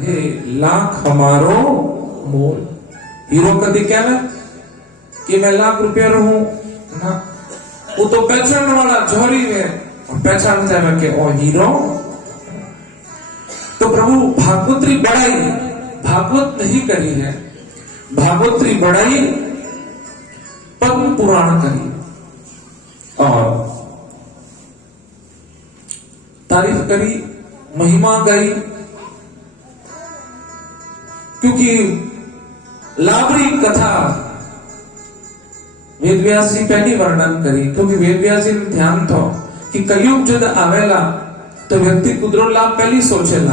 हे लाख हमारो मोल। हीरो कदी कहवे कि मैं लाख रुपया रहूं ना, वो तो पहचान वाला जोरी है और पहचान जाए कि ओ हीरो। तो प्रभु भागवतरी बड़ाई भागवत नहीं करी है, भागवतरी बड़ाई पद्म पुराण करी और तारीफ करी, महिमा गाई। क्योंकि लाभरी कथा वेदव्यास जी पहली वर्णन करी, क्योंकि वेदव्यास जी ने ध्यान थो कि कलयुग जद आवेला तो व्यक्ति कुदरो लाभ पहली सोचेला।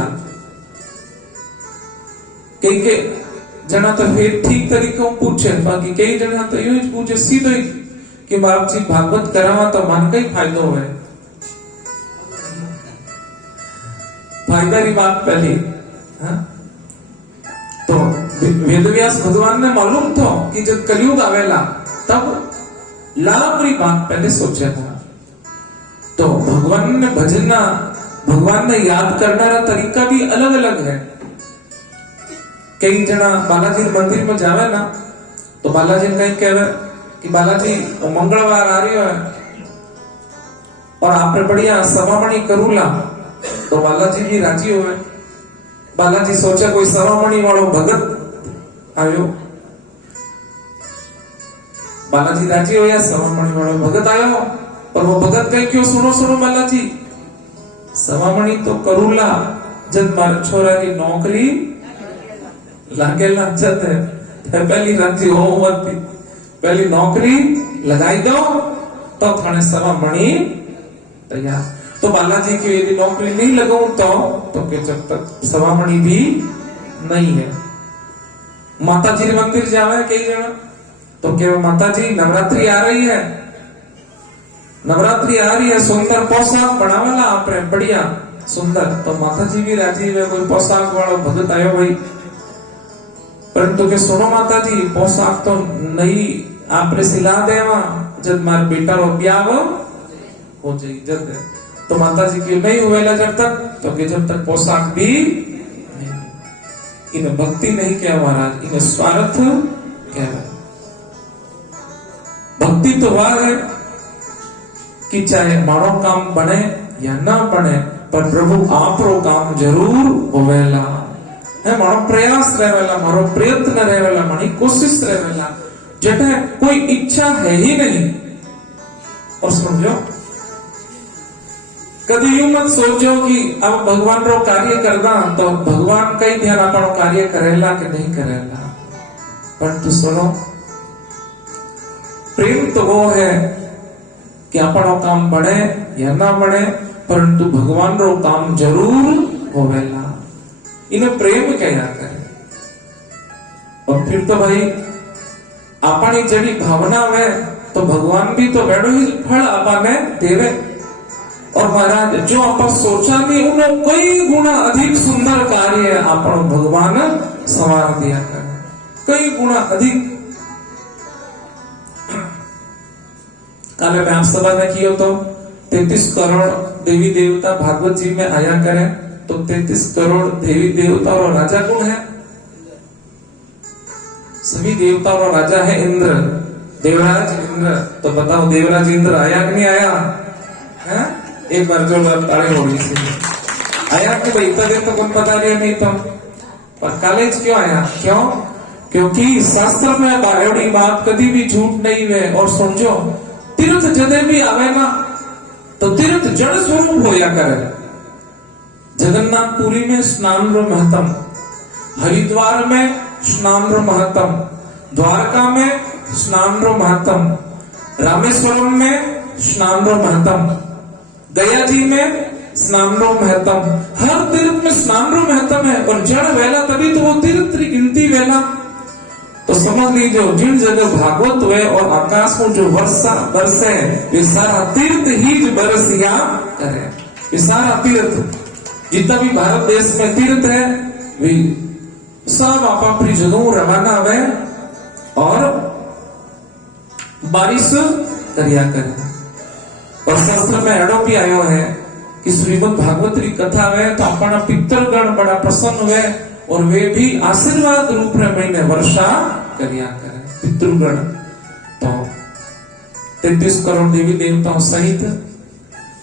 कई के जना तो फिर ठीक तरीके पूछे, बाकी कई जना तो यूं ही पूछे सीधो ही कि बाप जी भागवत करावा तो मन का ही फायदो है। फायदा की बात पहली, हाँ? तो वेदव्यास भगवान ने मालूम था कि जब कलयुग आवेला तब लाभ की बात पहले सोचा था। तो भगवान ने भजना, भगवान ने याद करना तरीका भी अलग अलग है। कई जना बालाजी मंदिर में जावे ना तो बालाजी कहीं कहवे कि बालाजी मंगलवार आ रही है और आपने बढ़िया सवामणी करूला, तो बालाजी भी राजी हुए। बालाजी सोचा कोई सवामणी वालों भगत आयो, बालाजी राजी होया, सवामणी वालों भगत आयो। और वो भगत कहीं क्यों, सुनो सुनो बालाजी, सवामणी तो करूला जब मारे छोरा की नौकरी लागेला जत है, पहली राजी हो मत, पहली नौकरी लगाई दो तो थाने सवामणी तैयार। तो बालाजी की यदि नौकरी नहीं लगाऊं तो के जब तक सवामणी भी नहीं है। माता जी मंदिर जावे कई जना तो क्या माता जी नवरात्रि आ रही है, नवरात्रि आ रही है, सुंदर पोशाक बनावेला आपने बढ़िया सुंदर। तो माता जी भी राजी है, कोई पोशाक वाला भगत आयो भाई, परंतु के सुनो माता जी पोशाक तो नहीं आपने सिला देवा जब मार बेटा रो ब्याह हो जाए जब। तो माता जी की नहीं हुएला जब तक, तो कि जब तक पोशाक भी नहीं। इन्हें भक्ति नहीं क्या महाराज, इन्हें स्वार्थ क्या है। भक्ति तो वह है कि चाहे मारो काम बने या ना बने, पर प्रभु आप रो काम जरूर होवेला है। मारो प्रयास रहेला, मारो प्रयत्न रहेला, मारी कोशिश रहेला, जटे कोई इच्छा है ही नहीं। और समझो कभी यूं मत सोचो कि अब भगवान रो कार्य करना तो भगवान का ही ध्यान अपनो कार्य करेला कि नहीं करेला। परंतु सुनो, प्रेम तो वो है कि अपनो काम बढ़े या ना बढ़े, परंतु भगवान रो काम जरूर होवेला। इन्हें प्रेम कहना करे। और फिर तो भाई अपनी जड़ी भावना में तो भगवान भी तो वेड़ो ही फल अपने देवे। और महाराज जो आप सोचा नहीं उन्होंने कई गुना अधिक सुंदर कार्य अपन भगवान संवार दिया करे, कई गुना अधिक। काले मैं आप सभा ने किया तो 33 करोड़ देवी देवता भागवत जी में आया करे, तो 33 करोड़ देवी देवता और राजा कौन है? सभी देवता और राजा है इंद्र, देवराज इंद्र। तो बताओ देवराज इंद्र आया कि नहीं आया है? एक बार जो ताड़ी हो गई आया कि भाई इतना देर तो कौन पता नहीं तो, पर कॉलेज क्यों आया? क्यों? क्योंकि शास्त्र में बायोडी बात कभी भी झूठ नहीं है। और समझो तीर्थ जदे भी आवे ना तो तीर्थ जड़ स्वरूप होया करे। जगन्नाथपुरी में स्नान रो महत्म, हरिद्वार में स्नान रो महत्म, द्वारका में स्नान रो महत्म, रामेश्वरम में स्नान रो महत्म, गया जी में स्नान रो महत्म, हर तीर्थ में स्नान रो महत्म है। और जड़ वेला तभी तो वो तीर्थ की गिनती वेला। तो समझ लीजिए जिन जगह भागवत हुए और आकाश में जो वर्षा बरसे वे सारा तीर्थ ही बरसिया करे। ये सारा तीर्थ जितना भी भारत देश में तीर्थ है वे सब आप अपनी जगहों रवाना हुए और बारिश करिया करे। और शास्त्र में एडो भी आयो है कि श्रीमद् भागवत की कथा है तो अपना पितरगण बड़ा प्रसन्न हुए और वे भी आशीर्वाद रूप में मैंने वर्षा करिया करे। पितृगण तो 33 करोड़ देवी देवताओं सहित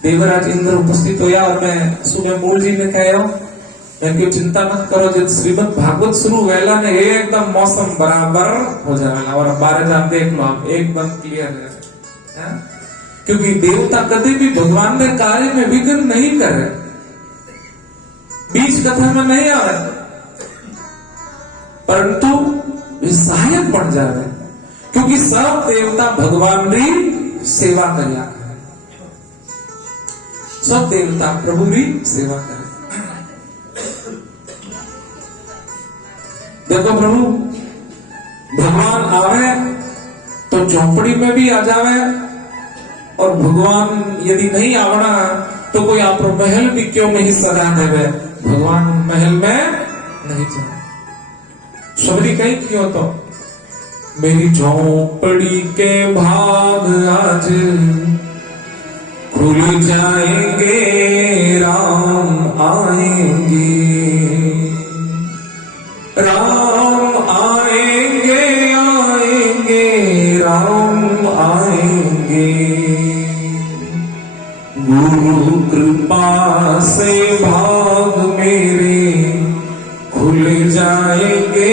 देवराज इंद्र उपस्थित होया। और मैं सुबह मूल जी ने कहा मैं क्यों चिंता मत करो, जब श्रीमद भागवत शुरू वेला ने एकदम मौसम बराबर हो जाएगा और 12 देख लो आप एकदम क्लियर है। क्योंकि देवता कभी भी भगवान के कार्य में विघ्न नहीं करे, बीच कथा में नहीं आ रहे, परंतु वे सहायक बन जा रहे, क्योंकि सब देवता भगवान की सेवा करिया करे, सब देवता प्रभु की सेवा करे। देखो प्रभु भगवान आवे तो झोपड़ी में भी आ जावे, और भगवान यदि नहीं आवना तो कोई आप महल भी क्यों नहीं सजा देवे, भगवान महल में नहीं जाए। सबरी कहीं क्यों तो मेरी झोपड़ी के भाग आज खुल जाएंगे, राम आएंगे, राम आएंगे, आएंगे राम आएंगे, गुरु कृपा से भाग मेरे खुल जाएंगे,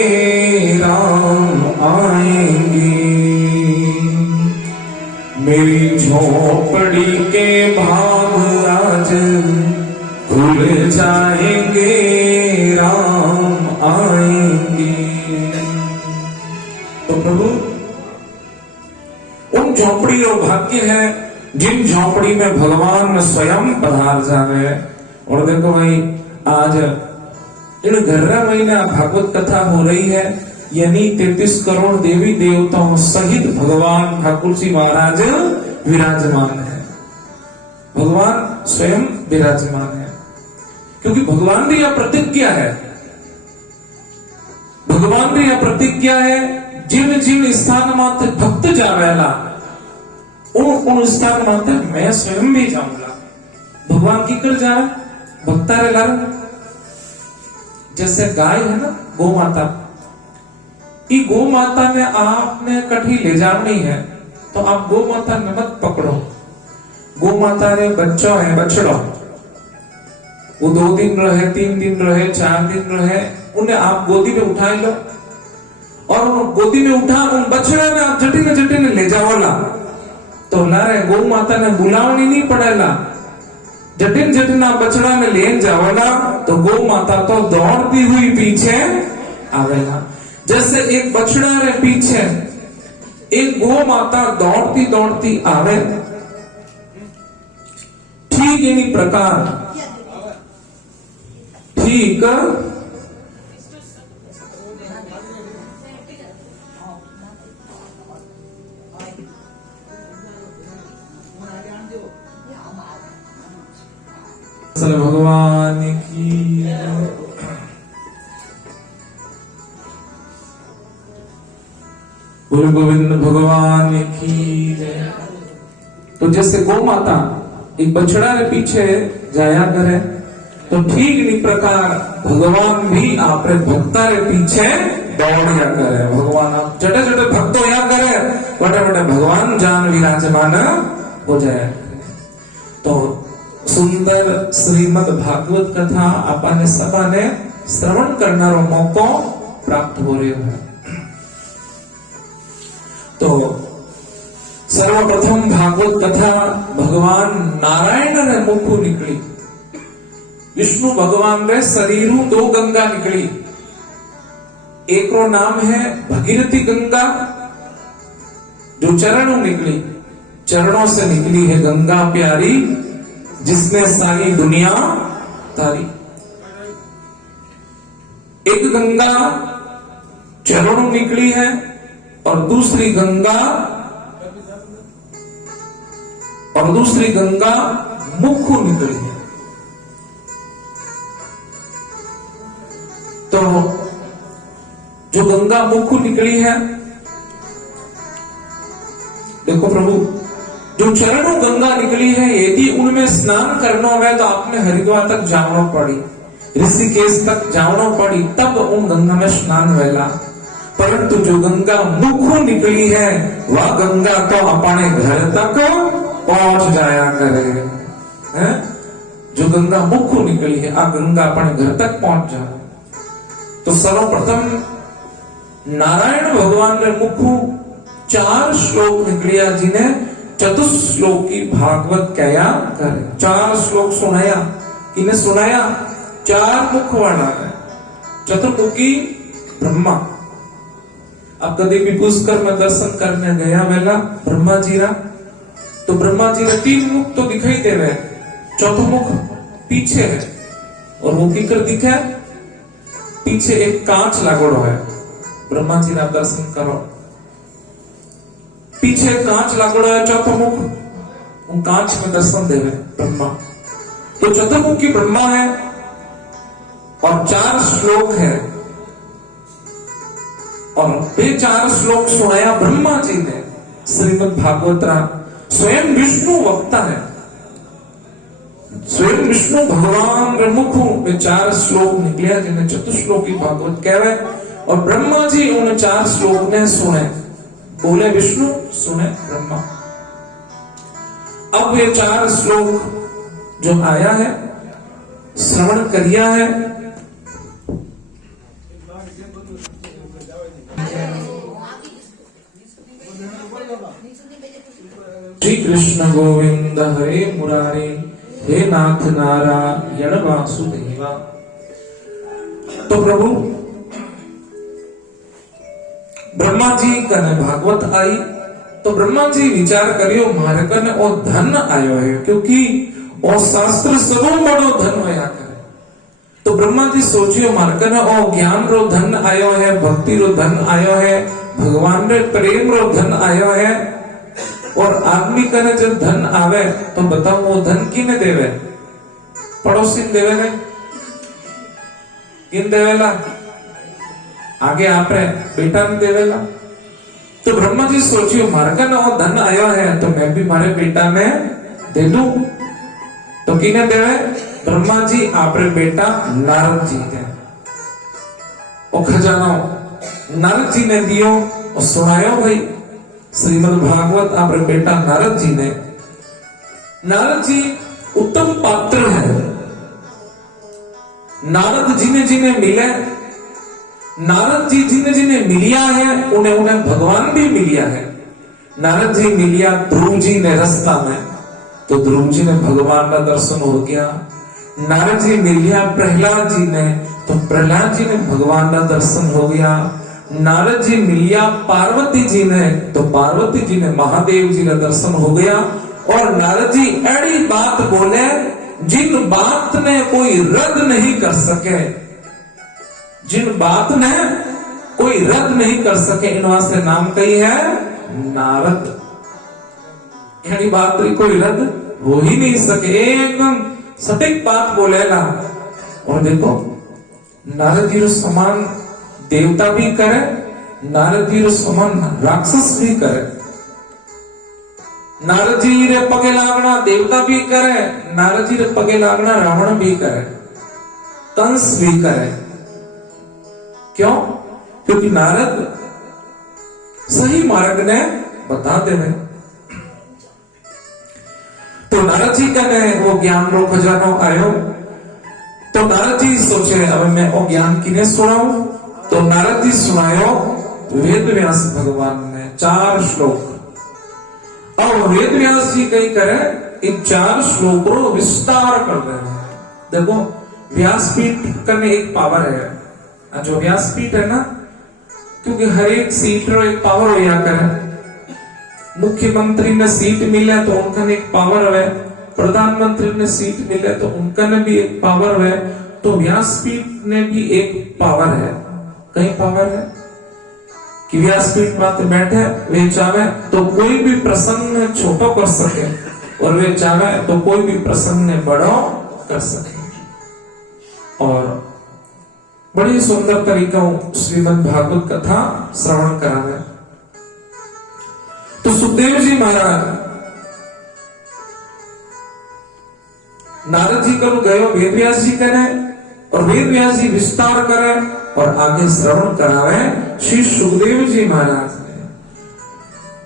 राम आएंगे, मेरी झोपड़ी के भाग आज खुल जाएंगे, राम आएंगे। तो प्रभु उन झोपड़ी और भाग्य है जिन झोपड़ी में भगवान स्वयं पधार जावे। और देखो भाई आज इन 11 महीना भागवत कथा हो रही है, यानी 33 करोड़ देवी देवताओं सहित भगवान ठाकुर जी महाराज विराजमान है, भगवान स्वयं विराजमान है। क्योंकि भगवान की यह प्रतिज्ञा है, भगवान की यह प्रतिज्ञा है, जिन जिन स्थान माते भक्त जावेला उन स्थान माते मैं स्वयं भी जाऊंगा। भगवान की कर जा भक्ता रे घर, जैसे गाय है ना गौ माता, ये गौ माता ने आपने कठी ले जानी है तो आप गौ माता ने मत पकड़ो। गौ माता रे बच्चों है बछड़ो, वो 2 दिन रहे, 3 दिन रहे, 4 दिन रहे, उन्हें आप गोदी में उठा लो और उन गोदी में उठा उन बछड़े में आप जटिन जटिन ले जाओला तो लारे गौ माता ने बुलावनी नहीं पड़ेला, जटिन जटिन आप बछड़ा में ले जाओला तो गौ माता तो दौड़ती हुई पीछे आवेला। जैसे एक बछड़ा रे पीछे एक गौ माता दौड़ती दौड़ती आवे, ठीक इन्हीं प्रकार ठीक भगवान की गुरु गोविंद भगवान की जय। तो जैसे गौ माता एक बछड़ा के पीछे जाया करे तो ठीक इसी प्रकार भगवान भी आपरे भक्ता के पीछे दौड़या करे। भगवान आप जटे जटे भक्त होया करे बड़े बड़े भगवान जान विराजमान हो जाए। तो सुंदर श्रीमद भागवत कथा आपने सबने श्रवण करनारो मौको प्राप्त हो रह्यो है। तो सर्वप्रथम भागवत कथा भगवान नारायण रे मुखु निकली। विष्णु भगवान रे शरीरू 2 गंगा निकली। एक रो नाम है भगीरथी गंगा जो चरणों निकली, चरणों से निकली है गंगा प्यारी जिसने सारी दुनिया तारी। एक गंगा चरणों निकली है और दूसरी गंगा मुखु निकली है। तो जो गंगा मुखु निकली है, देखो प्रभु जो चरणों गंगा निकली है यदि उनमें स्नान करना हो तो आपने हरिद्वार तक जाना पड़ी। ऋषिकेश तक जावनो पड़ी, तब उन गंगा में स्नान वेला। परंतु जो गंगा मुखो निकली है, वह गंगा तो अपने घर तक पहुंच जाया करे है। जो गंगा मुखो निकली है, आ गंगा अपने घर तक पहुंच जाए। तो सर्वप्रथम नारायण भगवान ने मुखो 4 श्लोक निकलिया, जिन्हें चतुश्लोकी भागवत कया करे। 4 श्लोक सुनाया, किन्हें सुनाया? 4 मुख वाला है। चतुर्मुखी ब्रह्मा। अब कभी भी पुष्कर में दर्शन करने गया वेला ब्रह्मा जी रा, तो ब्रह्मा जी ने 3 मुख तो दिखाई दे रहे, चौथा मुख पीछे है। और वो किकर दिखे? पीछे एक कांच लागोड़ो है। ब्रह्मा जी ना दर्शन करो, पीछे कांच लागोड़ो है, चौथा मुख, उन कांच में दर्शन देवे ब्रह्मा। तो चतुर्मुखी ब्रह्मा है और 4 श्लोक है, और वे 4 श्लोक सुनाया ब्रह्मा जी ने। श्रीमद् भागवत राम स्वयं विष्णु वक्ता है, स्वयं विष्णु भगवान के मुखों में 4 श्लोक निकले, जिन्हें चतुश्लोकी भागवत कहवे। और ब्रह्मा जी उन 4 श्लोक ने सुने, बोले विष्णु, सुने ब्रह्मा। अब ये 4 श्लोक जो आया है, श्रवण करिया है। श्री कृष्ण गोविंद हरे मुरारी, हे नाथ नारायण वासुदेवा। तो प्रभु ब्रह्मा जी कने भागवत आई, तो ब्रह्मा जी विचार करियो, मारे कने ओ धन आयो है, क्योंकि ओ शास्त्र सबो बड़ो धन होया करे। तो ब्रह्मा जी सोचियो, मारे कने ओ ज्ञान रो धन आयो है, भक्ति रो धन आयो है, भगवान रे प्रेम रो धन आयो है। और आदमी कने जब धन आवे, तो बताओ वो धन किने देवे? पड़ोसी देवे ने, किन देवेला? आगे आपरे बेटा ने देवेला। तो ब्रह्मा जी सोचियो, मारे कने वो धन आयो है, तो मैं भी मारे बेटा ने दे दूं। तो किने देवे? ब्रह्मा जी आपरे बेटा नारद जी के ओ खजाना नारद जी ने दियो और सुनायो भाई श्रीमद् भागवत आपरे बेटा नारद जी ने। नारद जी उत्तम पात्र है। नारद जिन्हें जिन्हें मिले, नारद जी जिन्हें जिन्हें मिलिया है, उन्हें उन्हें भगवान भी मिलिया है। नारद जी मिलिया ध्रुव जी ने रास्ता में, तो ध्रुव जी ने भगवान का दर्शन हो गया। नारद जी मिलिया प्रहलाद जी ने, तो प्रहलाद जी ने भगवान का दर्शन हो गया। नारद जी मिलिया पार्वती जी ने, तो पार्वती जी ने महादेव जी का दर्शन हो गया। और नारद जी ऐसी बात बोले जिन बात ने कोई रद्द नहीं कर सके, जिन बात ने कोई रद्द नहीं कर सके, इन वास्ते नाम कही है नारद। यानी बात कोई रद्द हो ही नहीं सके, एकदम सटीक बात बोलेगा। और देखो नारद जी समान देवता भी करे, नारद जी समान राक्षस भी करे। नारद जी रे पगे लागना देवता भी करे, नारद जी रे पगे लागना रावण भी करे, कंस भी करे। क्यों? क्योंकि नारद सही मार्ग ने बता देवे। तो नारद जी का ने वो ज्ञान रो खजानो आयो। तो नारद जी सोचे, अब मैं वो ज्ञान किने सुनाऊं? तो नारद जी सुनायो वेद व्यास भगवान ने 4 श्लोक। अब वेद व्यास जी कई करे, इन 4 श्लोक को विस्तार कर रहे हैं। देखो व्यासपीठ करने एक पावर है, जो व्यासपीठ है ना, क्योंकि हर एक सीट रो एक पावर होया करे। मुख्यमंत्री ने सीट मिले तो उनका एक पावर है, प्रधानमंत्री ने सीट मिले तो उनका ने भी एक पावर है। तो व्यासपीठ ने भी एक पावर है। कई पावर है कि व्यासपीठ पर बैठे, वे चाहे तो कोई भी प्रसंग छोटो कर सके, और वे चाहे तो कोई भी प्रसंग ने बड़ो कर सके। और बड़ी सुंदर तरीका श्रीमद् भागवत कथा श्रवण करावे। तो सुखदेव जी महाराज नारद जी कल गयो वेद व्यास जी कने, और वेद व्यास जी विस्तार करे और आगे श्रवण करावे श्री सुखदेव जी महाराज ने।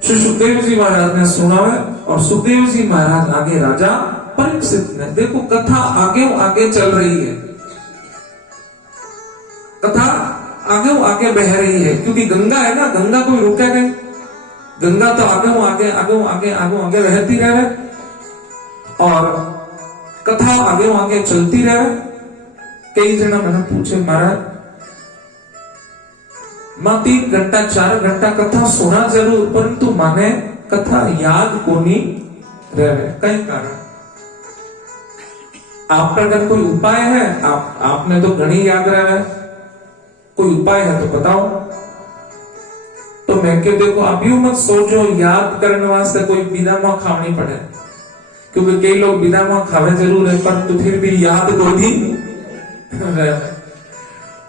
श्री सुखदेव जी महाराज ने सुनावे और सुखदेव जी महाराज आगे राजा परीक्षित ने। देखो कथा आगे चल रही है, कथा आगे बह रही है, क्योंकि गंगा है ना, गंगा कोई रुके नहीं, गंगा तो आगे बहती रहे और कथा आगे चलती रहे। कई जना मैंने पूछे महाराज मां 3 घंटा 4 घंटा कथा सुना जरूर, परंतु माने कथा याद कोनी रहे, कई कारण। आपका अगर कोई उपाय है, आपने तो घनी याद रहे, कोई उपाय है तो बताओ। तो मैं के देखो आप यूं मत सोचो याद करने वास्ते कोई बिना मां खावनी पड़े, क्योंकि कई लोग बिना मां खावे जरूर है पर तो फिर भी याद को दी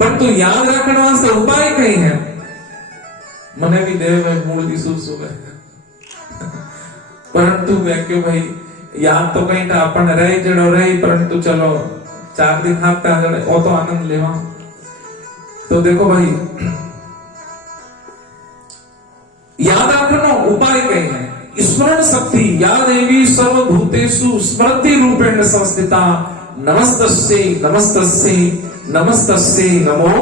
पर तो याद रखने वास्ते उपाय कहीं है। मने भी देव में मूल की सुबह परंतु मैं क्यों भाई याद तो कहीं था अपन रही जड़ो रही, परंतु चलो 4 दिन हाथ वो तो आनंद लेवा। तो देखो भाई याद रखना उपाय कहीं है। स्मरण शक्ति या देवी सर्वभूतेषु स्मृति रूपेण संस्थिता नमस्तस्यै नमस्तस्यै नमस्तस्यै नमो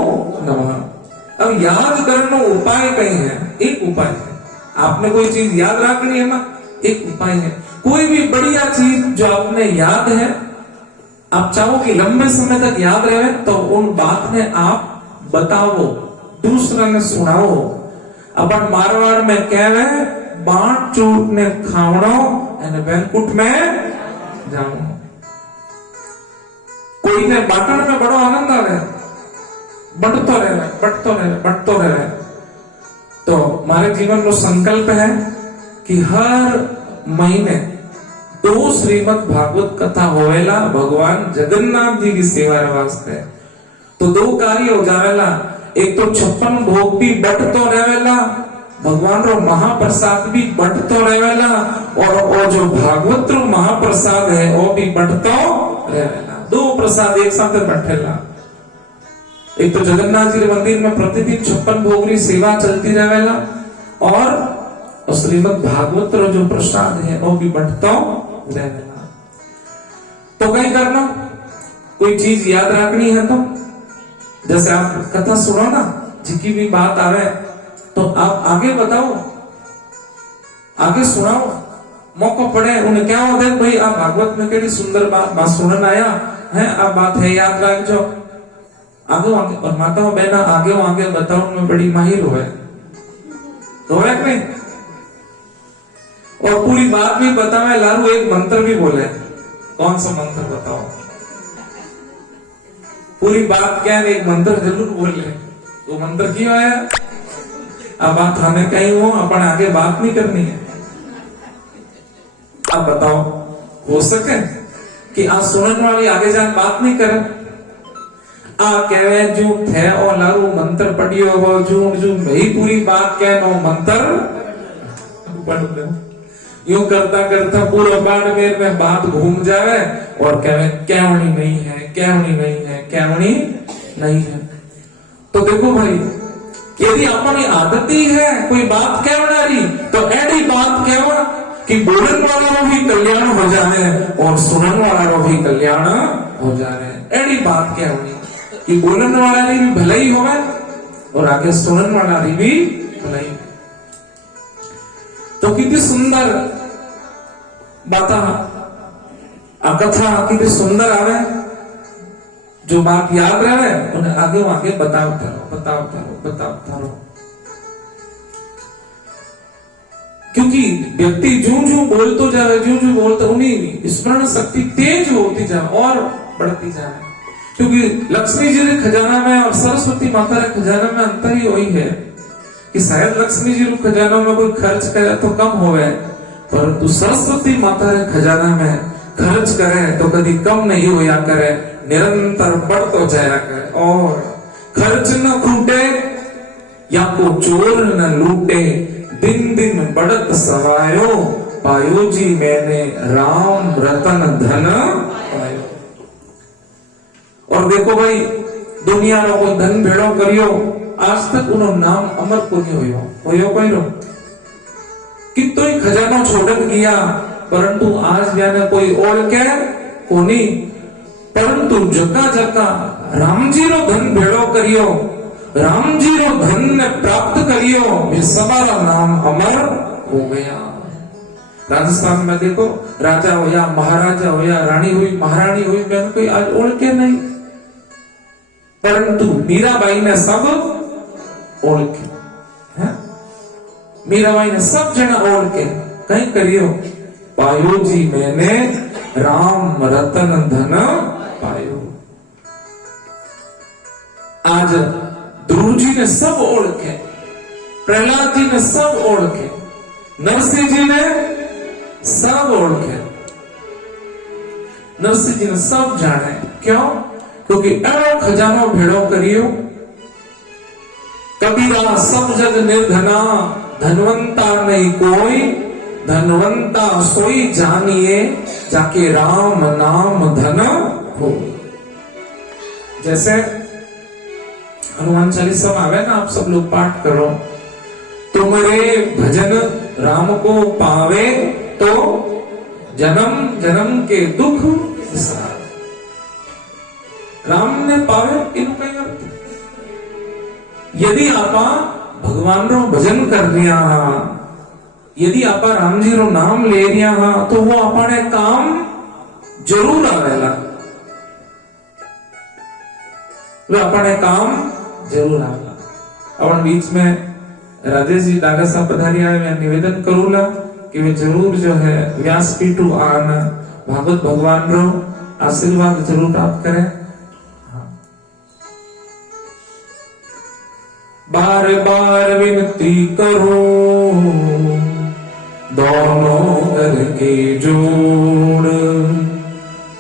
नमः। अब याद करना उपाय कहीं है, एक उपाय है। आपने कोई चीज याद रखनी है ना, एक उपाय है। कोई भी बढ़िया चीज जो आपने याद है, आप चाहो कि लंबे समय तक याद रहे, तो उन बात में आप बताओ, दूसरा ने सुनाओ। अपन मारवाड़ में कहवे बांट चूट ने खावड़ो एने बैंकुट में जाओ। कोई ने बांटन में बड़ो आनंद आवे, बटतो रहे। तो हमारे जीवन में संकल्प है कि हर महीने 2 श्रीमद् भागवत कथा होवेला भगवान जगन्नाथ जी की सेवा वास्ते। तो 2 कार्य हो जावेला, एक तो 56 भोग भी बटतो रहेला, भगवान रो महाप्रसाद भी बटतो रहेला, और वो जो भागवत रो महाप्रसाद है वो भी बटतो रहेला। 2 प्रसाद एक साथ बैठेला। एक तो जगन्नाथ जी मंदिर में प्रतिदिन 56 भोग की सेवा चलती रहेला, और श्रीमद् भागवत रो जो प्रसाद है वो भी बटतो रहेला। तो कहीं करना, कोई चीज याद रखनी है तो जैसे आप कथा सुनो ना, जिसकी भी बात आवे तो आप आगे बताओ, आगे सुनाओ, मौका पड़े उन्हें क्या हो देख भाई आप भागवत में केड़ी सुंदर बात सुनन आया है, आप बात है याद रखो आगे। और माताओं बहना आगे बताओ में बड़ी माहिर हो नहीं, और पूरी बात भी बतावे लारू, एक मंत्र भी बोले। कौन सा मंत्र बताओ? पूरी बात क्या है, एक मंत्र जरूर बोले। तो मंत्र क्यों आया? अब बात हमें कहीं हो, अपन आगे बात नहीं करनी है। अब बताओ हो सके कि आज सुनने वाली आगे जान बात नहीं करे, आ कहे जो थे और लारू मंत्र पढ़ियो वो जो वही पूरी बात कह नो मंत्र पढ़ दो। यूं करता करता पूरा बाड़मेर में बात घूम जावे और कहे कैवणी नहीं है, कैवणी नहीं है, कैवणी नहीं है। तो देखो भाई, यदि अपनी आदत ही है कोई बात कहना रही, तो ऐसी बात कहवा कि बोलने वाला भी कल्याण हो जाए और सुनने वाला भी कल्याण हो जाए। ऐसी बात कहनी कि बोलने वाला भी भलाई हो और आगे सुनने वाला भी भलाई। तो कितनी सुंदर बाता कथा कितनी सुंदर आवे, जो बात याद रहे उन्हें आगे बताओ। क्योंकि व्यक्ति जो बोलते जाए, जो बोलते उन्हीं स्मरण शक्ति तेज होती जाए और बढ़ती जाए। क्योंकि लक्ष्मी जी के खजाना में और सरस्वती माता के खजाना में अंतर ही वही है कि शायद लक्ष्मी जी के खजाना में कोई खर्च करे तो कम होवे, परंतु सरस्वती माता के खजाना में खर्च करे तो कभी कम नहीं होया करे, निरंतर बढ़तो जाया करे। और खर्च न खूटे या को चोर न लूटे, दिन दिन बढ़त सवायो, पायो जी मैंने राम रतन धन पायो। और देखो भाई दुनिया रो कोई धन भेड़ो करियो आज तक उनो नाम अमर को नहीं होयो कोई रो कितो ही खजानो छोड़त गया परंतु आज ब्याने कोई ओढ़ के कोनी परंतु जका जका रामजी रो धन भेड़ो करियो रामजी रो धन ने प्राप्त करियो ये सबारा नाम अमर हो गया। राजस्थान में देखो राजा हो या महाराजा हो या रानी हुई महारानी हुई मैंने कोई आज ओढ़ के नहीं परंतु मीराबाई ने सब ओढ़ के है मीराबाई ने सब जना ओढ़ के कहीं करियो पायो जी मैंने राम रतन धन पायो। आज ध्रुव जी ने सब ओढ़ के प्रहलाद जी ने सब ओढ़ के नरसिंह जी ने सब ओढ़ के नरसिंह जी ने सब जाने क्यों क्योंकि एड़ो खजानो भेड़ो करियो कबीरा सब जग निर्धना धनवंता नहीं कोई धनवंता सोई जानिए जाके राम नाम धन हो। जैसे हनुमान चालीसा में आवे ना आप सब लोग पाठ करो तुम्हारे भजन राम को पावे तो जन्म जन्म के दुख विसार। राम ने पावे इन कई अर्थ यदि आपा भगवान रो भजन कर रिया यदि आपा राम जी रो नाम ले रिया तो वो अपने काम जरूर आवेला वो अपने काम जरूर आवेला। अपन बीच में राजेश जी डागा साहब पधारिया है मैं निवेदन करूंगा कि वे जरूर जो है व्यासपीठ आन भागवत भगवान रो आशीर्वाद जरूर प्राप्त करें। बार बार विनती करो दोनों करके जोड़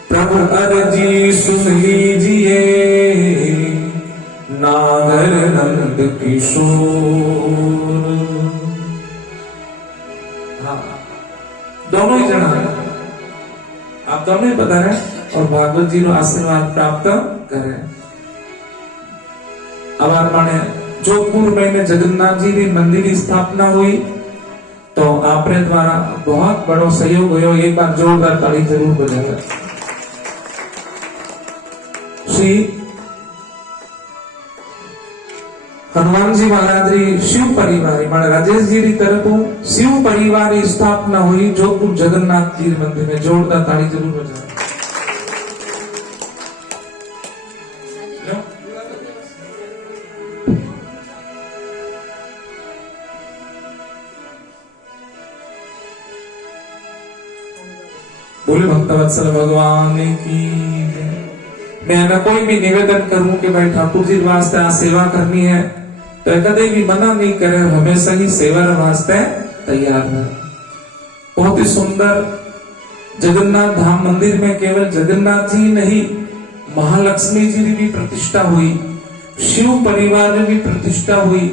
प्रभु अर्जी सुन लीजिए नागर नंद किशोर। हाँ दोनों ही जना है आप दोनों ही बता रहे और भागवत जी नो आशीर्वाद प्राप्त करें। अब माने जोधपुर में जगन्नाथ जी की मंदिर की स्थापना हुई तो आपने द्वारा बहुत बड़ो सहयोग हुआ एक बार जोरदार ताली जरूर बजाएगा। श्री हनुमान जी महाराज री शिव परिवार माने राजेश जी की तरफ शिव परिवार की स्थापना हुई जोधपुर जगन्नाथ जी मंदिर में जोरदार ताली जरूर बजाएगा। बोले भक्तवत्सल भगवान की मैं न कोई भी निवेदन करूं कि भाई ठाकुर जी वास्ते आ सेवा करनी है तो कदे भी मना नहीं करे हमेशा ही सेवा वास्ते तैयार है। बहुत ही सुंदर जगन्नाथ धाम मंदिर में केवल जगन्नाथ जी नहीं महालक्ष्मी जी की भी प्रतिष्ठा हुई शिव परिवार की भी प्रतिष्ठा हुई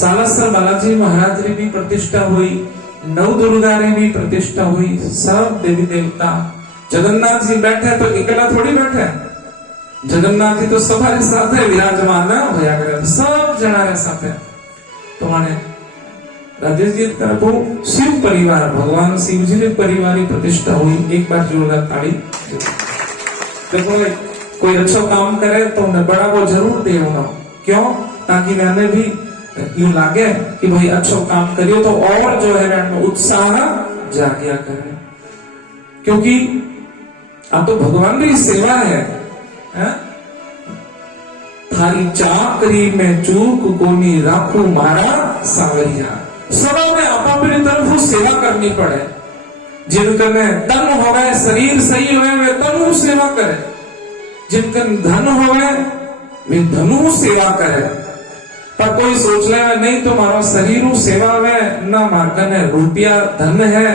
सालासर बालाजी महाराज की भी प्रतिष्ठा हुई नव दुर्गा री भी प्रतिष्ठा हुई। सब देवी देवता जगन्नाथ जी बैठे तो अकेला थोड़ी बैठे जगन्नाथ जी तो सभारे साथे विराजमान होया करे सब जना रे साथे तो माने राजेश जी तरफ शिव परिवार भगवान शिव जी के परिवार की प्रतिष्ठा हुई। एक बार जोरदार ताली। देखो कोई अच्छा काम करे तो उन्हें बड़ा वो जरूर दे क्यों ताकि मैंने भी यूं लागे कि भाई अच्छा काम करियो तो और जो है उत्साह जागिया करे क्योंकि आप तो भगवान की सेवा है? थारी चाकरी में चूक कोनी राखू मारा सावरिया। सदा में आप अपनी तरफ सेवा करनी पड़े जिनका तन हो गए शरीर सही हुए वे तनु सेवा करे जिनका धन हो गए वे धनु सेवा करे। पर कोई सोच ले नहीं तो मारो शरीर सेवा में ना मार्गन है रुपया धन है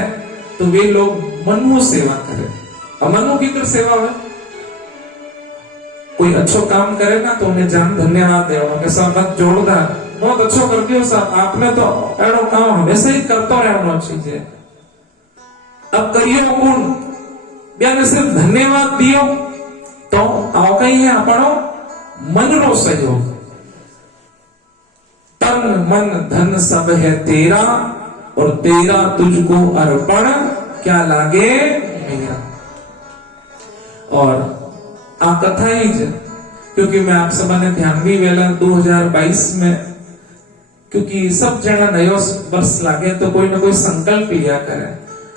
तो वे लोग मनु सेवा करे अमनु की तर सेवा है। कोई अच्छो काम करे ना तो उन्हें जान धन्यवाद देवा के साथ जोरदार बहुत अच्छो कर दियो साहब आपने तो एड़ो काम हमेशा ही करता रहना चाहिए। अब करियो कौन ब्याने सिर्फ धन्यवाद दियो तो आओ कई है अपनो मन रो सहयोग, तन मन धन सब है तेरा और तेरा तुझको अर्पण क्या लागे मेरा। और आ कथा ही ज क्योंकि मैं आप सबने ध्यान भी वेला 2022 में, क्योंकि सब जना नयो वर्ष लागे तो कोई ना कोई संकल्प लिया करे,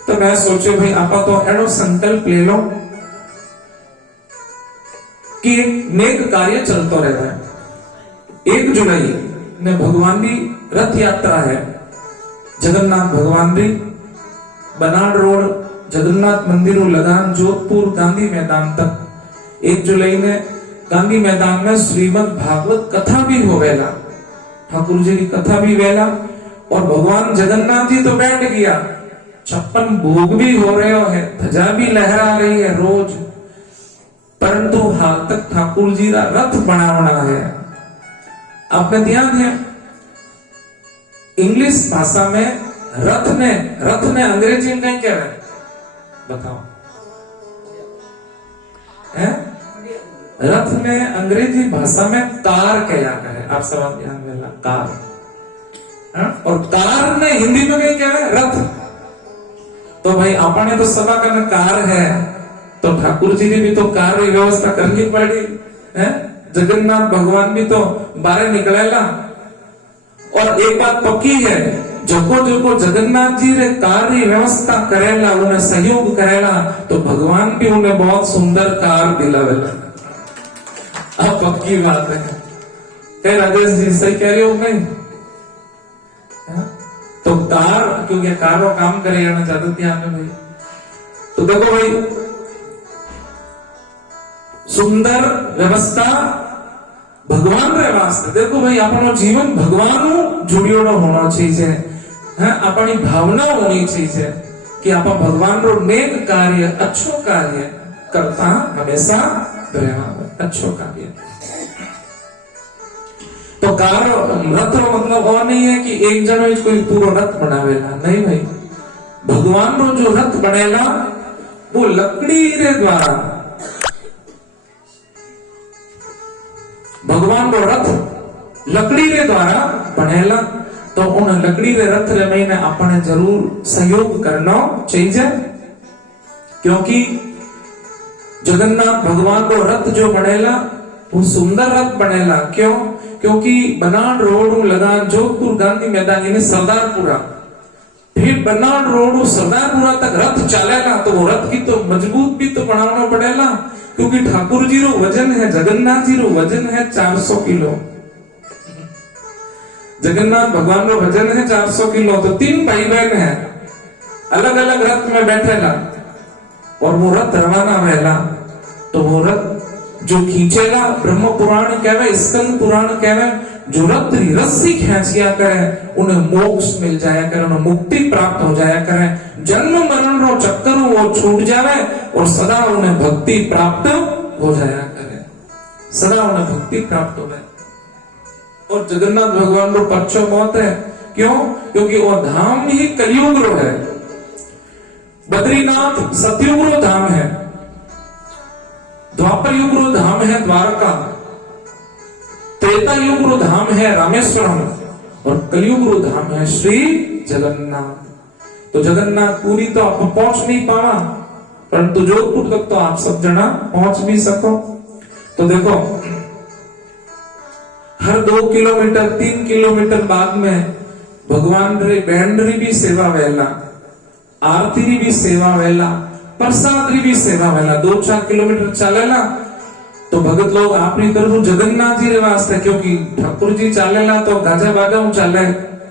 तो मैं सोचो भाई आपा तो एडो संकल्प ले लो कि नेक कार्य चलतो रहता है। 1 जुलाई ने भगवान की रथ यात्रा है, जगन्नाथ भगवान की बनाड़ रोड जगन्नाथ मंदिर लगान जोधपुर गांधी मैदान तक 1 जुलाई ने गांधी मैदान में श्रीमद् भागवत कथा भी हो वेला, ठाकुर जी की कथा भी वेला, और भगवान जगन्नाथ जी तो बैठ गया, 56 भोग भी हो रहे है, ध्वजा भी लहरा रही है रोज, परंतु हाल तक ठाकुर जी का रथ बनाना है। आपने ध्यान है इंग्लिश भाषा में रथ ने अंग्रेजी में क्या है बताओ है? रथ ने अंग्रेजी भाषा में कार कहया है, आप सब ध्यान देना कार है? और कार ने हिंदी में क्या है रथ। तो भाई आपने तो सभा का कार है, तो ठाकुर जी ने भी तो कार की व्यवस्था करनी पड़ी है। जगन्नाथ भगवान भी तो बाहर निकलेला, और एक बात पक्की है, जो जगन्नाथ जी रे कार की व्यवस्था करेला, उन्हें सहयोग करेला, तो भगवान भी उन्हें बहुत सुंदर कार दिलावेला। अब पक्की बात है, कह राजेश जी सही कह रहे हो नहीं? तो कार क्योंकि कार वो काम करेगा ज्यादा ध्यान में भाई। तो देखो भाई सुंदर व्यवस्था भगवान रे वास्ते, देखो भाई अपनो जीवन भगवान जुड़ियोड़ो होना चाहिए है, अपनी भावना होनी चाहिए कि आप भगवान रो नेक कार्य अच्छो कार्य करता हमेशा रहना, अच्छो कार्य। तो कार रथ रो मतलब और नहीं है कि एक जनो कोई पूरा रथ बनावेला, नहीं भाई, भगवान रो जो रथ बनेला वो लकड़ी रे द्वारा, भगवान को रथ लकड़ी के द्वारा बनेला, तो उन लकड़ी के रथ रे में अपने जरूर सहयोग करना चाहिए, क्योंकि जगन्नाथ भगवान को रथ जो बनेला वो सुंदर रथ बनेला। क्यों? क्योंकि बनाड़ रोड लगा जोधपुर गांधी मैदान यानी सरदारपुरा, फिर बनाड़ रोड सरदारपुरा तक रथ चलेगा, तो वो रथ की तो मजबूत भी तो बनाना पड़ेगा, क्योंकि ठाकुर जी रो वजन है, जगन्नाथ जी रो वजन है 400 किलो, जगन्नाथ भगवान रो वजन है 400 किलो। तो 3 भाई बहन है, अलग अलग रथ में बैठेला, और वो रथ रवाना रहेला, तो वो रथ जो खींचेला, ब्रह्म पुराण कहवे, स्कंद पुराण कहवे, जो रथ रस्सी खींचिया करे उन्हें मोक्ष मिल जाया करे, उन्हें मुक्ति प्राप्त हो जाया करे, जन्म मरण रो चक्कर वो छूट जावे, और सदा उन्हें भक्ति प्राप्त हो जाया करे, सदा उन्हें भक्ति प्राप्त हो गए। और जगन्नाथ भगवान रो पच्चो मौत है, क्यों? क्योंकि वो धाम ही कलयुग रो है, बद्रीनाथ सतयुग रो धाम है, द्वापर युग रो धाम है द्वारका, त्रेता युग रो धाम है रामेश्वरम, और कलयुग रो धाम है श्री जगन्नाथ। तो जगन्नाथ पूरी तो आप पहुंच नहीं पावा, परंतु जोधपुर तक तो आप सब जना पहुंच भी सको। तो देखो हर 2 किलोमीटर 3 किलोमीटर बाद में भगवान रे बैंड री भी सेवा वेला, आरती री भी सेवा वेला, प्रसाद री भी सेवा वेला, 2-4 किलोमीटर चलेला, तो भगत लोग अपनी तरफ जगन्नाथ जी रे वास्ते, क्योंकि ठाकुर जी चालेला तो गाजा बाजा चाले,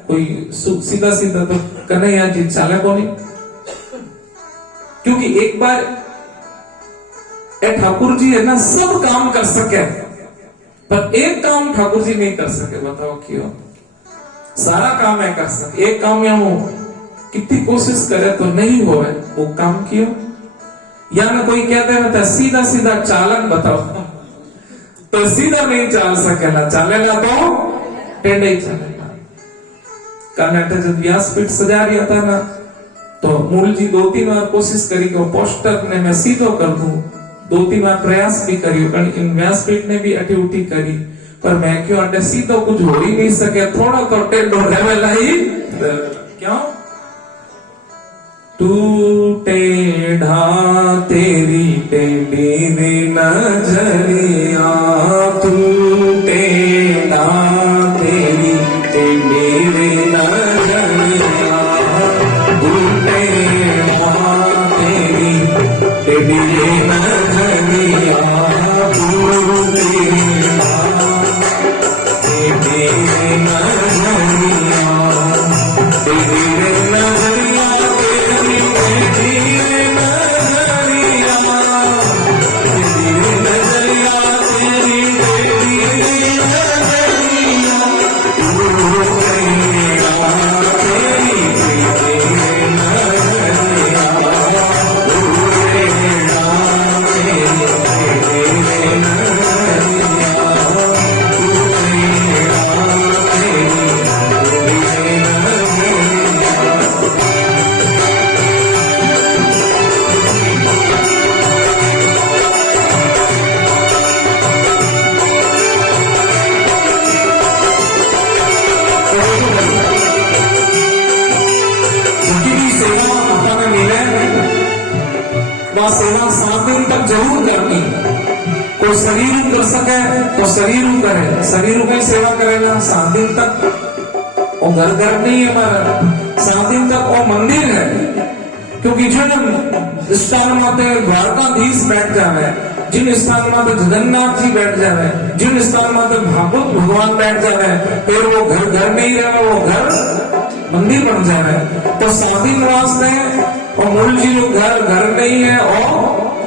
कोई सीधा सीधा तो कन्हैया जी चाले को नहीं, क्योंकि एक बार ठाकुर जी है ना सब काम कर सके, पर एक काम ठाकुर जी नहीं कर सके, बताओ क्यों? सारा काम है कर सके, एक काम या वो कितनी कोशिश करे तो नहीं होवे, वो काम क्यों? या ना कोई कहते हैं सीधा सीधा चालन बताओ, तो सीधा नहीं चाल सकेला, चालेला तो टेढ़े ही चलेगा। कर्नाटक जब व्यासपीठ सजा रहा था ना, तो मूल जी 2-3 बार कोशिश करी कि पोस्टर ने मैं सीधो कर दूं, 2-3 बार प्रयास भी करियो कारण व्यासपीठ ने भी अठी उठी करी पर मैं क्यों अटे सीधो कुछ हो ही नहीं सके थोड़ा तो टेढ़ो लेवल ही क्यों तू टेढ़ा तेरी टेढ़ी नजरिया तू टेढ़ा तेरी टेढ़ी नजरिया तू टेढ़ा तेरी टेढ़ी नजरिया तू टेढ़ा तेरी नजरिया तेरी नजरिया सेवा 7 दिन तक जरूर करनी कोई शरीर कर सके तो शरीर करे शरीर की सेवा करेगा 7 दिन तक वो घर नहीं है हमारा 7 दिन तक वो मंदिर है क्योंकि जो स्थान माते द्वारकाधीश बैठ जावे जिन स्थान माते जगन्नाथ जी बैठ जावे जिन स्थान माते भागवत भगवान बैठ जावे फिर वो घर नहीं रहे वो घर मंदिर बन जावे तो 7 दिन वास्ते और मूल जी लोग घर नहीं है और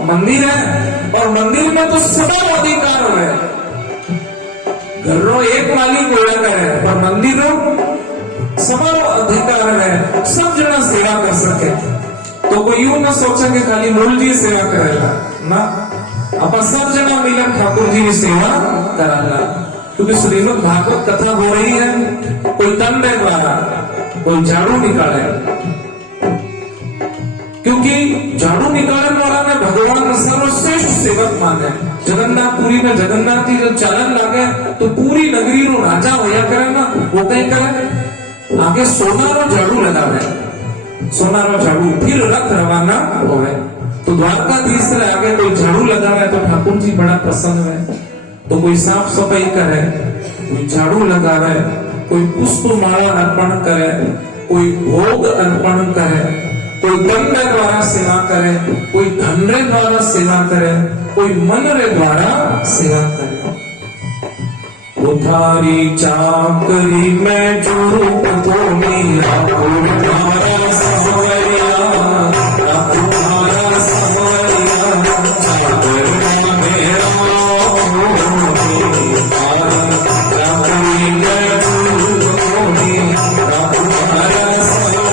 मंदिर है और मंदिर में तो सबका अधिकार है घर रो एक मालिक होया करे पर मंदिर सबका अधिकार है सब जना सेवा कर सके तो कोई यूं ना सोचे कि खाली मूल जी सेवा करेगा ना अपन सब जना मिलकर ठाकुर जी की सेवा कराला क्योंकि श्रीमद् भागवत कथा हो रही है कोई तंडे द्वारा कोई झाड़ू निकाले क्योंकि झाड़ू निकालने वाला ने भगवान सर्वश्रेष्ठ सेवक माने जगन्नाथपुरी में जगन्नाथ जी जब चालन लागे तो पूरी नगरी रो राजा होया करे ना वो कहीं करे आगे सोना रो झाड़ू लगावे सोना रो झाड़ू फिर रथ रवाना होवे तो द्वारकाधीश से आगे कोई झाड़ू लगावे तो ठाकुर जी बड़ा प्रसन्न है तो कोई साफ सफाई करे कोई झाड़ू लगावे कोई पुष्प माला अर्पण करे कोई भोग अर्पण करे कोई दंड द्वारा सेवा करे कोई धन रे द्वारा सेवा करे कोई मन रे द्वारा सेवा करे उधारी चाकरी में जो को मेरा तुम्हारा सवरिया तुम्हारा सवरिया चाकर मेरा चाकरी में जो को मेरा तुम्हारा सवरिया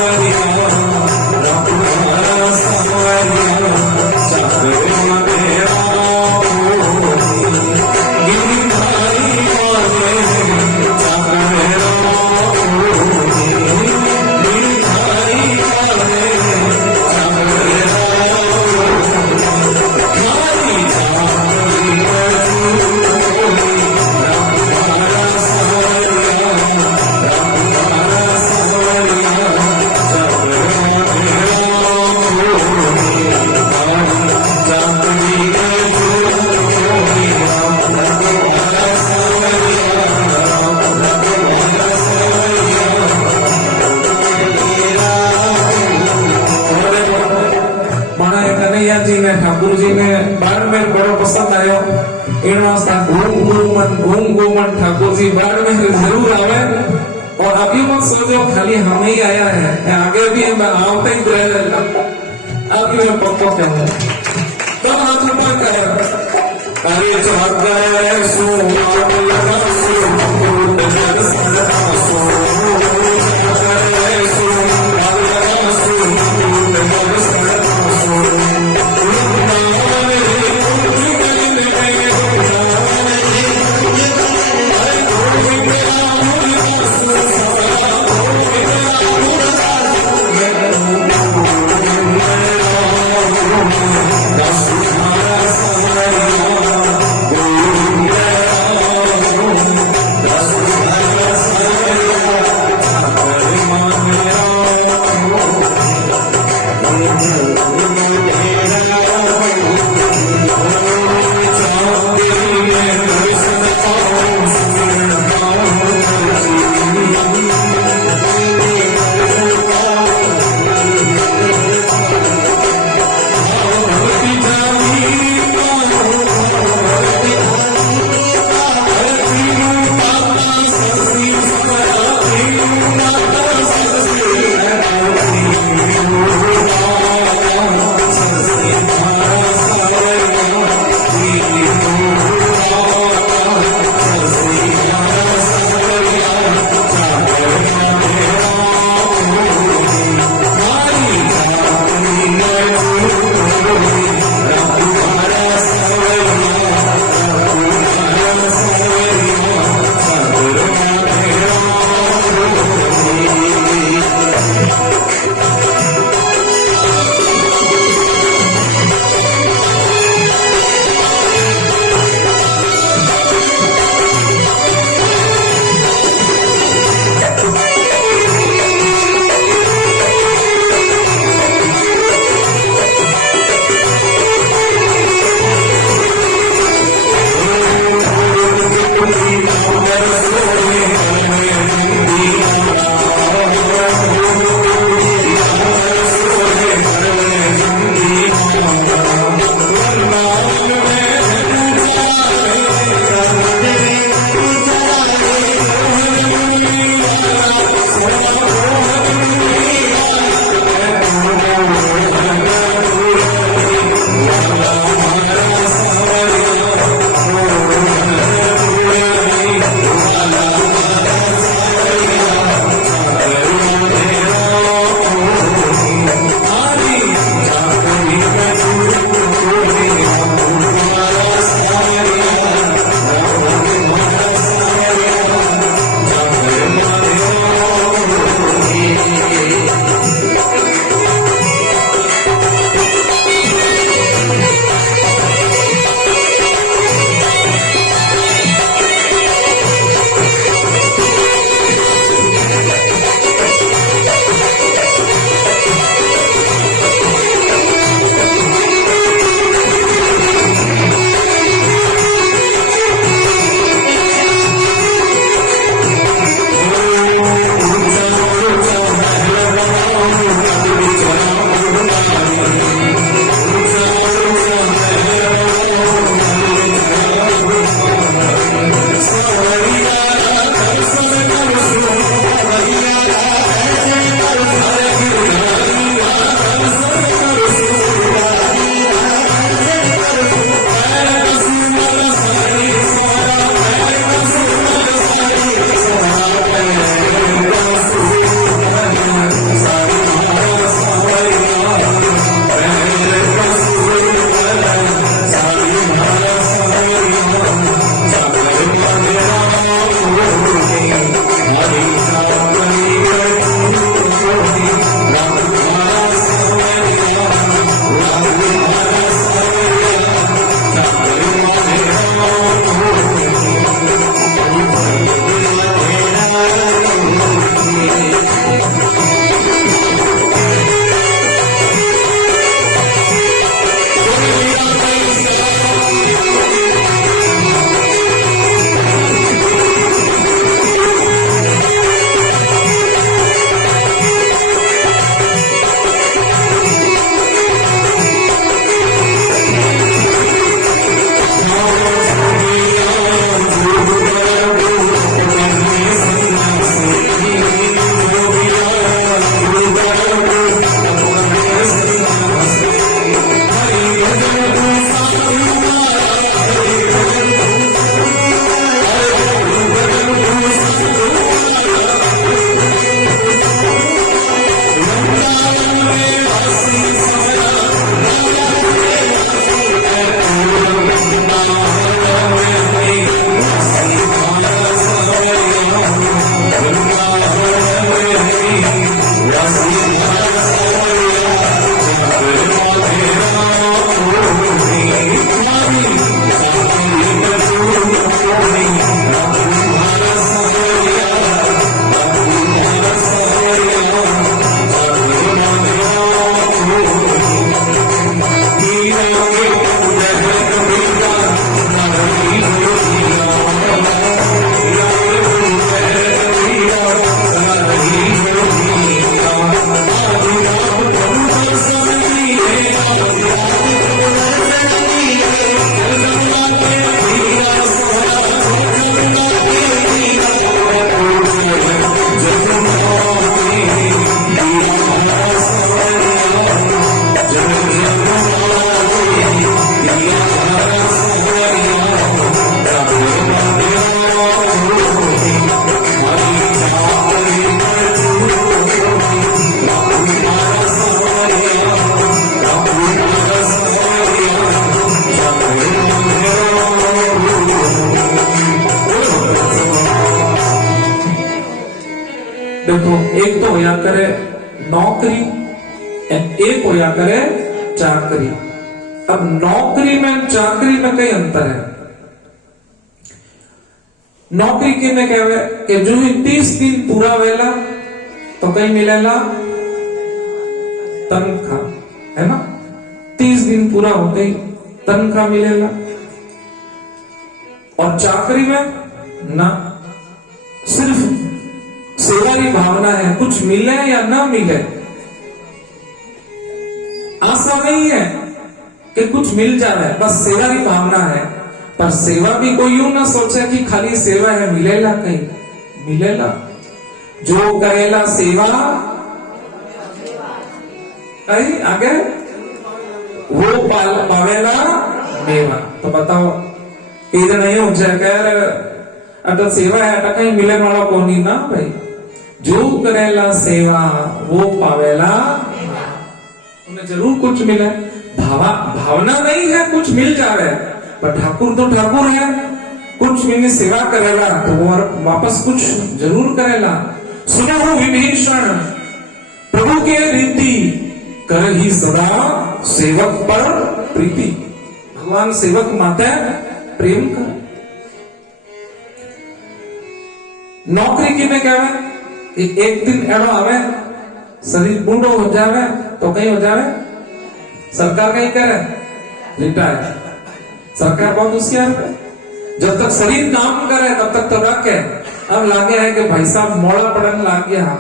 ठाकुर जी ने बार में बड़ो पसंद आयो इन वास्ते घूम घूमन ठाकुर जी बार में जरूर आवे और अभी मत सोचो खाली हम ही आया है आगे भी हम आवते ही रहेगा अभी मैं पक्का कहूँ तो हाथ ऊपर करे अरे जागे सो लगा देखो एक तो होया करे नौकरी, एक होया करे चाकरी। अब नौकरी में चाकरी में कई अंतर है। नौकरी के में कहवे कि जो भी 30 दिन पूरा वेला तो कई मिलेला तनख्वाह, है ना। 30 दिन पूरा हो गई तनख्वाह मिलेला। और चाकरी में ना, सिर्फ सेवा की भावना है, कुछ मिले या ना मिले, आशा नहीं है कि कुछ मिल जा रहा है, बस सेवा की भावना है। पर सेवा भी कोई यूं ना सोचे कि खाली सेवा है, मिलेला कहीं मिलेला। जो करेला सेवा कहीं आगे वो पावेला मेवा। तो बताओ इधर नहीं हो जाए अगर सेवा है तो कहीं मिलने वाला कौन ही ना भाई। जो करेला सेवा वो पावेला, उन्हें जरूर कुछ मिले। भावना नहीं है कुछ मिल जावे, पर ठाकुर तो ठाकुर है, कुछ मिलने सेवा करेला तो वो वापस कुछ जरूर करेला। सुनो विभीषण प्रभु के रीति कर ही सदा सेवक पर प्रीति। भगवान सेवक माते प्रेम कर। नौकरी किने कहवे कि एक दिन एड़ो आवे शरीर बूढ़ो हो जावे तो कहीं हो जावे सरकार कहीं करे रिटायर। सरकार बहुत होशियार है, जब तक शरीर काम करे तब तक तो रखे। अब लागे है कि भाई साहब मोड़ा पड़न लाग गया,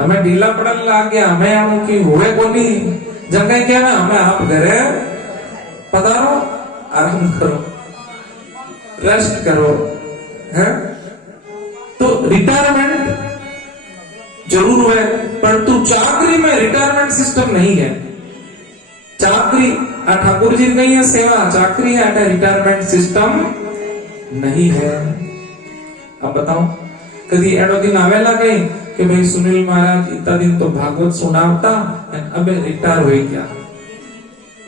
हमें ढीला पड़न लाग गया, हमें आऊं कि हुए को नहीं जगह क्या ना हमें आप घरे पधारो, आराम करो, रेस्ट करो है। तो रिटायरमेंट जरूर है, परंतु चाकरी में रिटायरमेंट सिस्टम नहीं है। चाकरी ठाकुर जी नहीं है सेवा, चाकरी है, रिटायरमेंट सिस्टम नहीं है। अब बताओ कभी एडो दिन आवेला गई कि भाई सुनील महाराज इतना दिन तो भागवत सुनावता अब रिटायर हो गया,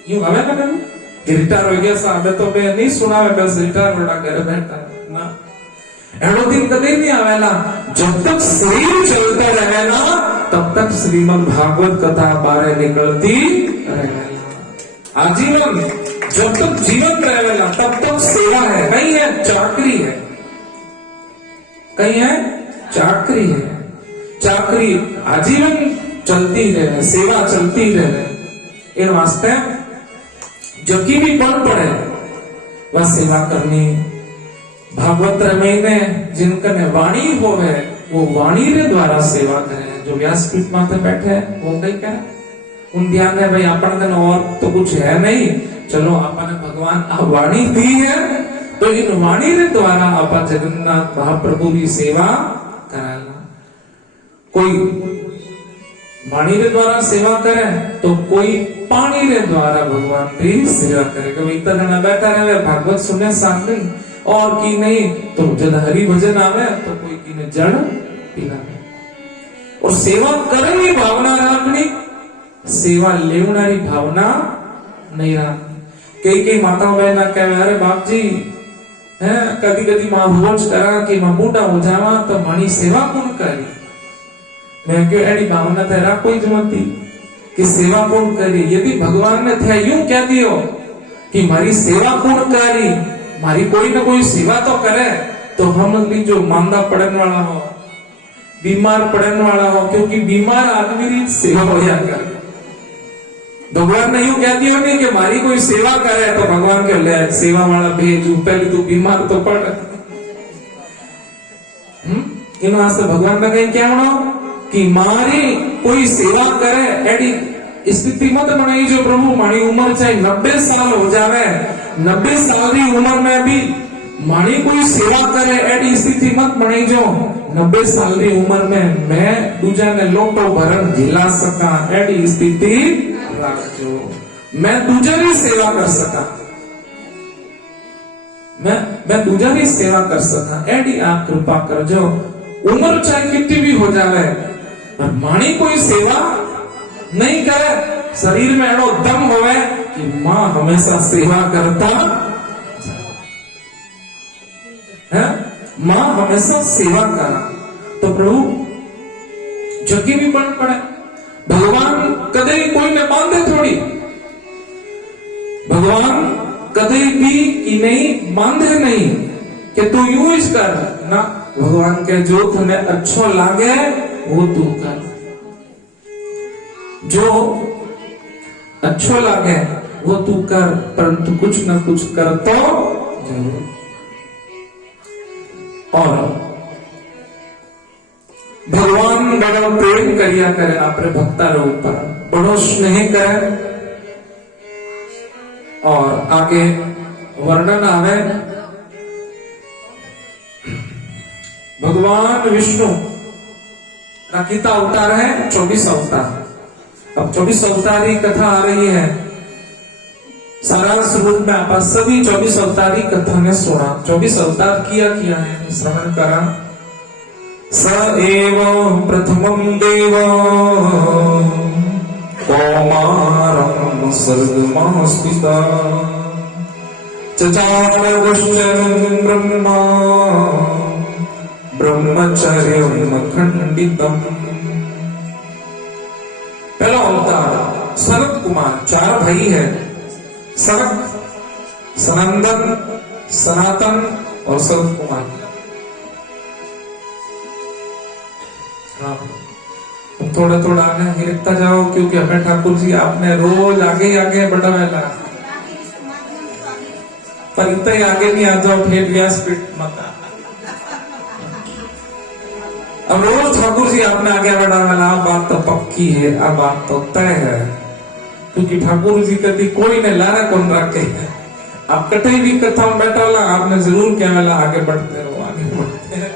यूं आवेला कभी कि रिटायर हो गया साहब तो मैं नहीं सुनावे बस रिटायर हो घर बैठा ना। एडो दिन कभी नहीं आवेला। जब तक शरीर चलता रहेगा तब तक श्रीमद् भागवत कथा बारे निकलती रहेगा। आजीवन जब तक जीवन रहेगा तब तक सेवा है, कहीं है चाकरी है, कहीं है चाकरी है। चाकरी आजीवन चलती रहे, सेवा चलती रहे। इन वास्ते जब की भी पढ़ पड़े वह सेवा करनी। भागवत रमेने जिनका ने वाणी होवे वो वाणी रे द्वारा सेवा करें। जो व्यासपीठ माथे बैठे हैं वो कहीं कहे उन ध्यान है भाई अपन और तो कुछ है नहीं, चलो अपन भगवान वाणी दी है तो इन वाणी रे द्वारा अपन जगन्नाथ महाप्रभु की सेवा कराना। कोई वाणी रे द्वारा सेवा करे तो कोई पानी रे द्वारा भगवान की सेवा करे। कभी इतना जना बैठा रहे भागवत सुने सामने और की नहीं तो जब हरि भजन आवे तो कोई की ने जड़ पिलावे। और सेवा करने की भावना रखनी, सेवा लेवनारी भावना नहीं रखनी। कई माता बहना कहे अरे बाप जी है कदी कदी मां रोज करा कि मां बूढ़ा हो जावा तो मानी सेवा कौन करी। मैं क्यों एडी भावना तेरा कोई जमती कि सेवा कौन करी। यदि भगवान ने थे यूं कह दियो कि मारी सेवा कौन करी, मारी कोई ना कोई सेवा तो करे, तो हम भी जो मांदा पड़न वाला हो, बीमार पड़न वाला हो, क्योंकि बीमार आदमी की सेवा हो जा कर। भगवान ने यूं कह दिया नहीं कि मारी कोई सेवा करे तो भगवान के ले सेवा वाला भेजू, पहले तू बीमार तो पड़। इन वास्ते भगवान ने कहीं क्या होना कि मारी कोई सेवा करे एडी स्थिति मत बनाई जो प्रभु मारी उम्र चाहे 90 साल हो जावे, 90 साल की उम्र में भी मारी कोई सेवा करे एडी स्थिति मत बनाई जो 90 साल की उम्र में मैं दूजा ने लोटो भरण झिला सका एडी स्थिति राखजो। मैं दूजा की सेवा कर सका, मैं दूजा की सेवा कर सका एडी आप कृपा कर जो। उम्र चाहे कितनी भी हो जावे पर मानी कोई सेवा नहीं करे, शरीर में एड़ो दम होवे कि मां हमेशा सेवा करता है, मां हमेशा सेवा करा। तो प्रभु जगी भी बन पड़े। भगवान कदे कोई ने बांधे थोड़ी, भगवान कदे भी की नहीं बांधे नहीं कि तू यूं ही कर ना। भगवान के जो तुम्हें अच्छो लागे वो तू कर, जो अच्छो लागे वो तू कर, परंतु कुछ न कुछ कर तो जरूर। और भगवान बड़ा प्रेम करिया करे आपरे भक्तार ऊपर, बड़ो स्नेह करे। और आगे वर्णन आवे भगवान विष्णु कितना अवतार है? 24 अवतार। अब 24 अवतार की कथा आ रही है। सारांश रूप में आप सभी 24 अवतार की कथा ने सुना। 24 अवतार किया है श्रवण करा। स एव प्रथमं देव कौमारं सर्गमास्पिता चचार वश्चरं ब्रह्मा ब्रह्मचर्यं खंडितम्। पहला अवतार सनत कुमार, 4 भाई है, सनत, सनंदन, सनातन और सनत कुमार। थोड़ा थोड़ा आगे हिरकता जाओ, क्योंकि हमें ठाकुर जी आपने रोज आगे आगे बढ़ावेला, पर इतना ही आगे नहीं आ जाओ, फिर व्यासपीठ मत। अब रोज ठाकुर जी आपने आगे बढ़ावेला, बात तो पक्की है, अब बात तो तय है, क्योंकि ठाकुर जी कभी कोई ने लाना कौन रखे। आप कटे भी कथा में बैठा वाला आपने जरूर क्या वाला आगे बढ़ते रहो, आगे बढ़ते हैं।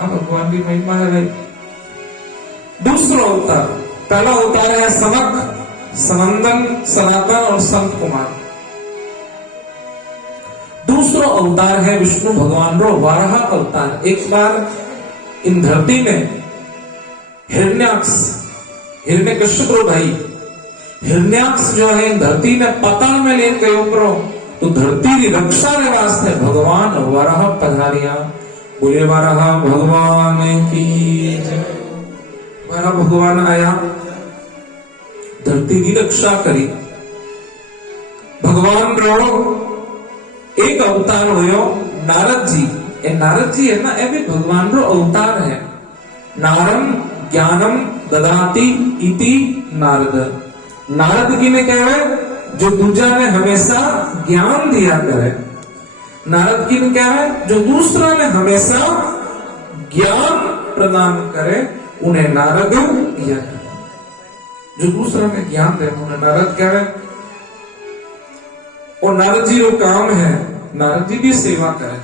अब भगवान की महिमा है भाई। दूसरा अवतार, पहला अवतार है सनक, सनंदन, सनातन और संत कुमार। दूसरा अवतार है विष्णु भगवान रो वाराह अवतार। एक बार इन धरती में हिरण्याक्ष, हिरण्यकश्यप रो भाई हिरण्याक्ष जो है इन धरती में पाताल में ले गए ऊपरों, तो धरती की रक्षा के वास्ते भगवान वाराह पधारिया। बोले वाराह भगवान की जय। वाराह भगवान आया, धरती की रक्षा करी। भगवान रो एक अवतार हुयो नारद जी। ए नारद जी है ना, ये भी भगवान रो अवतार है। नारम ज्ञानम ददाति इति नारद। नारद की ने कहे जो दूजा ने हमेशा ज्ञान दिया करे। नारद की ने क्या है? जो दूसरा ने हमेशा ज्ञान प्रदान करे उन्हें नारद ज्ञान। जो दूसरा ने ज्ञान दे उन्हें नारद क्या है? और नारद जी का काम है, नारद जी भी सेवा करे।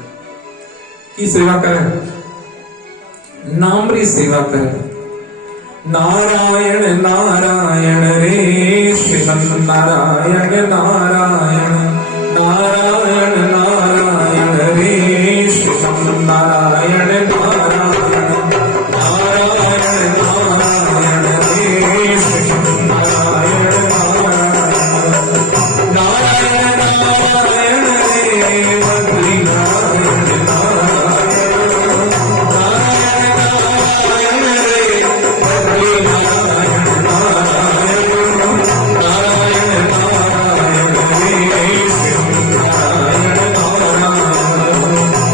की सेवा करे? नाम री सेवा करे। नारायण नारायण रे श्रीमन नारायण नारायण नारायण नारायण रे श्रीमन नारायण नारायण नारायण नारायण रे श्रीमन नारायण नारायण नारायण नारायण रे बद्री नारायण नारायण नारायण रे बद्री नारायण नारायण नारायण नारायण रे श्रीमन नारायण नारायण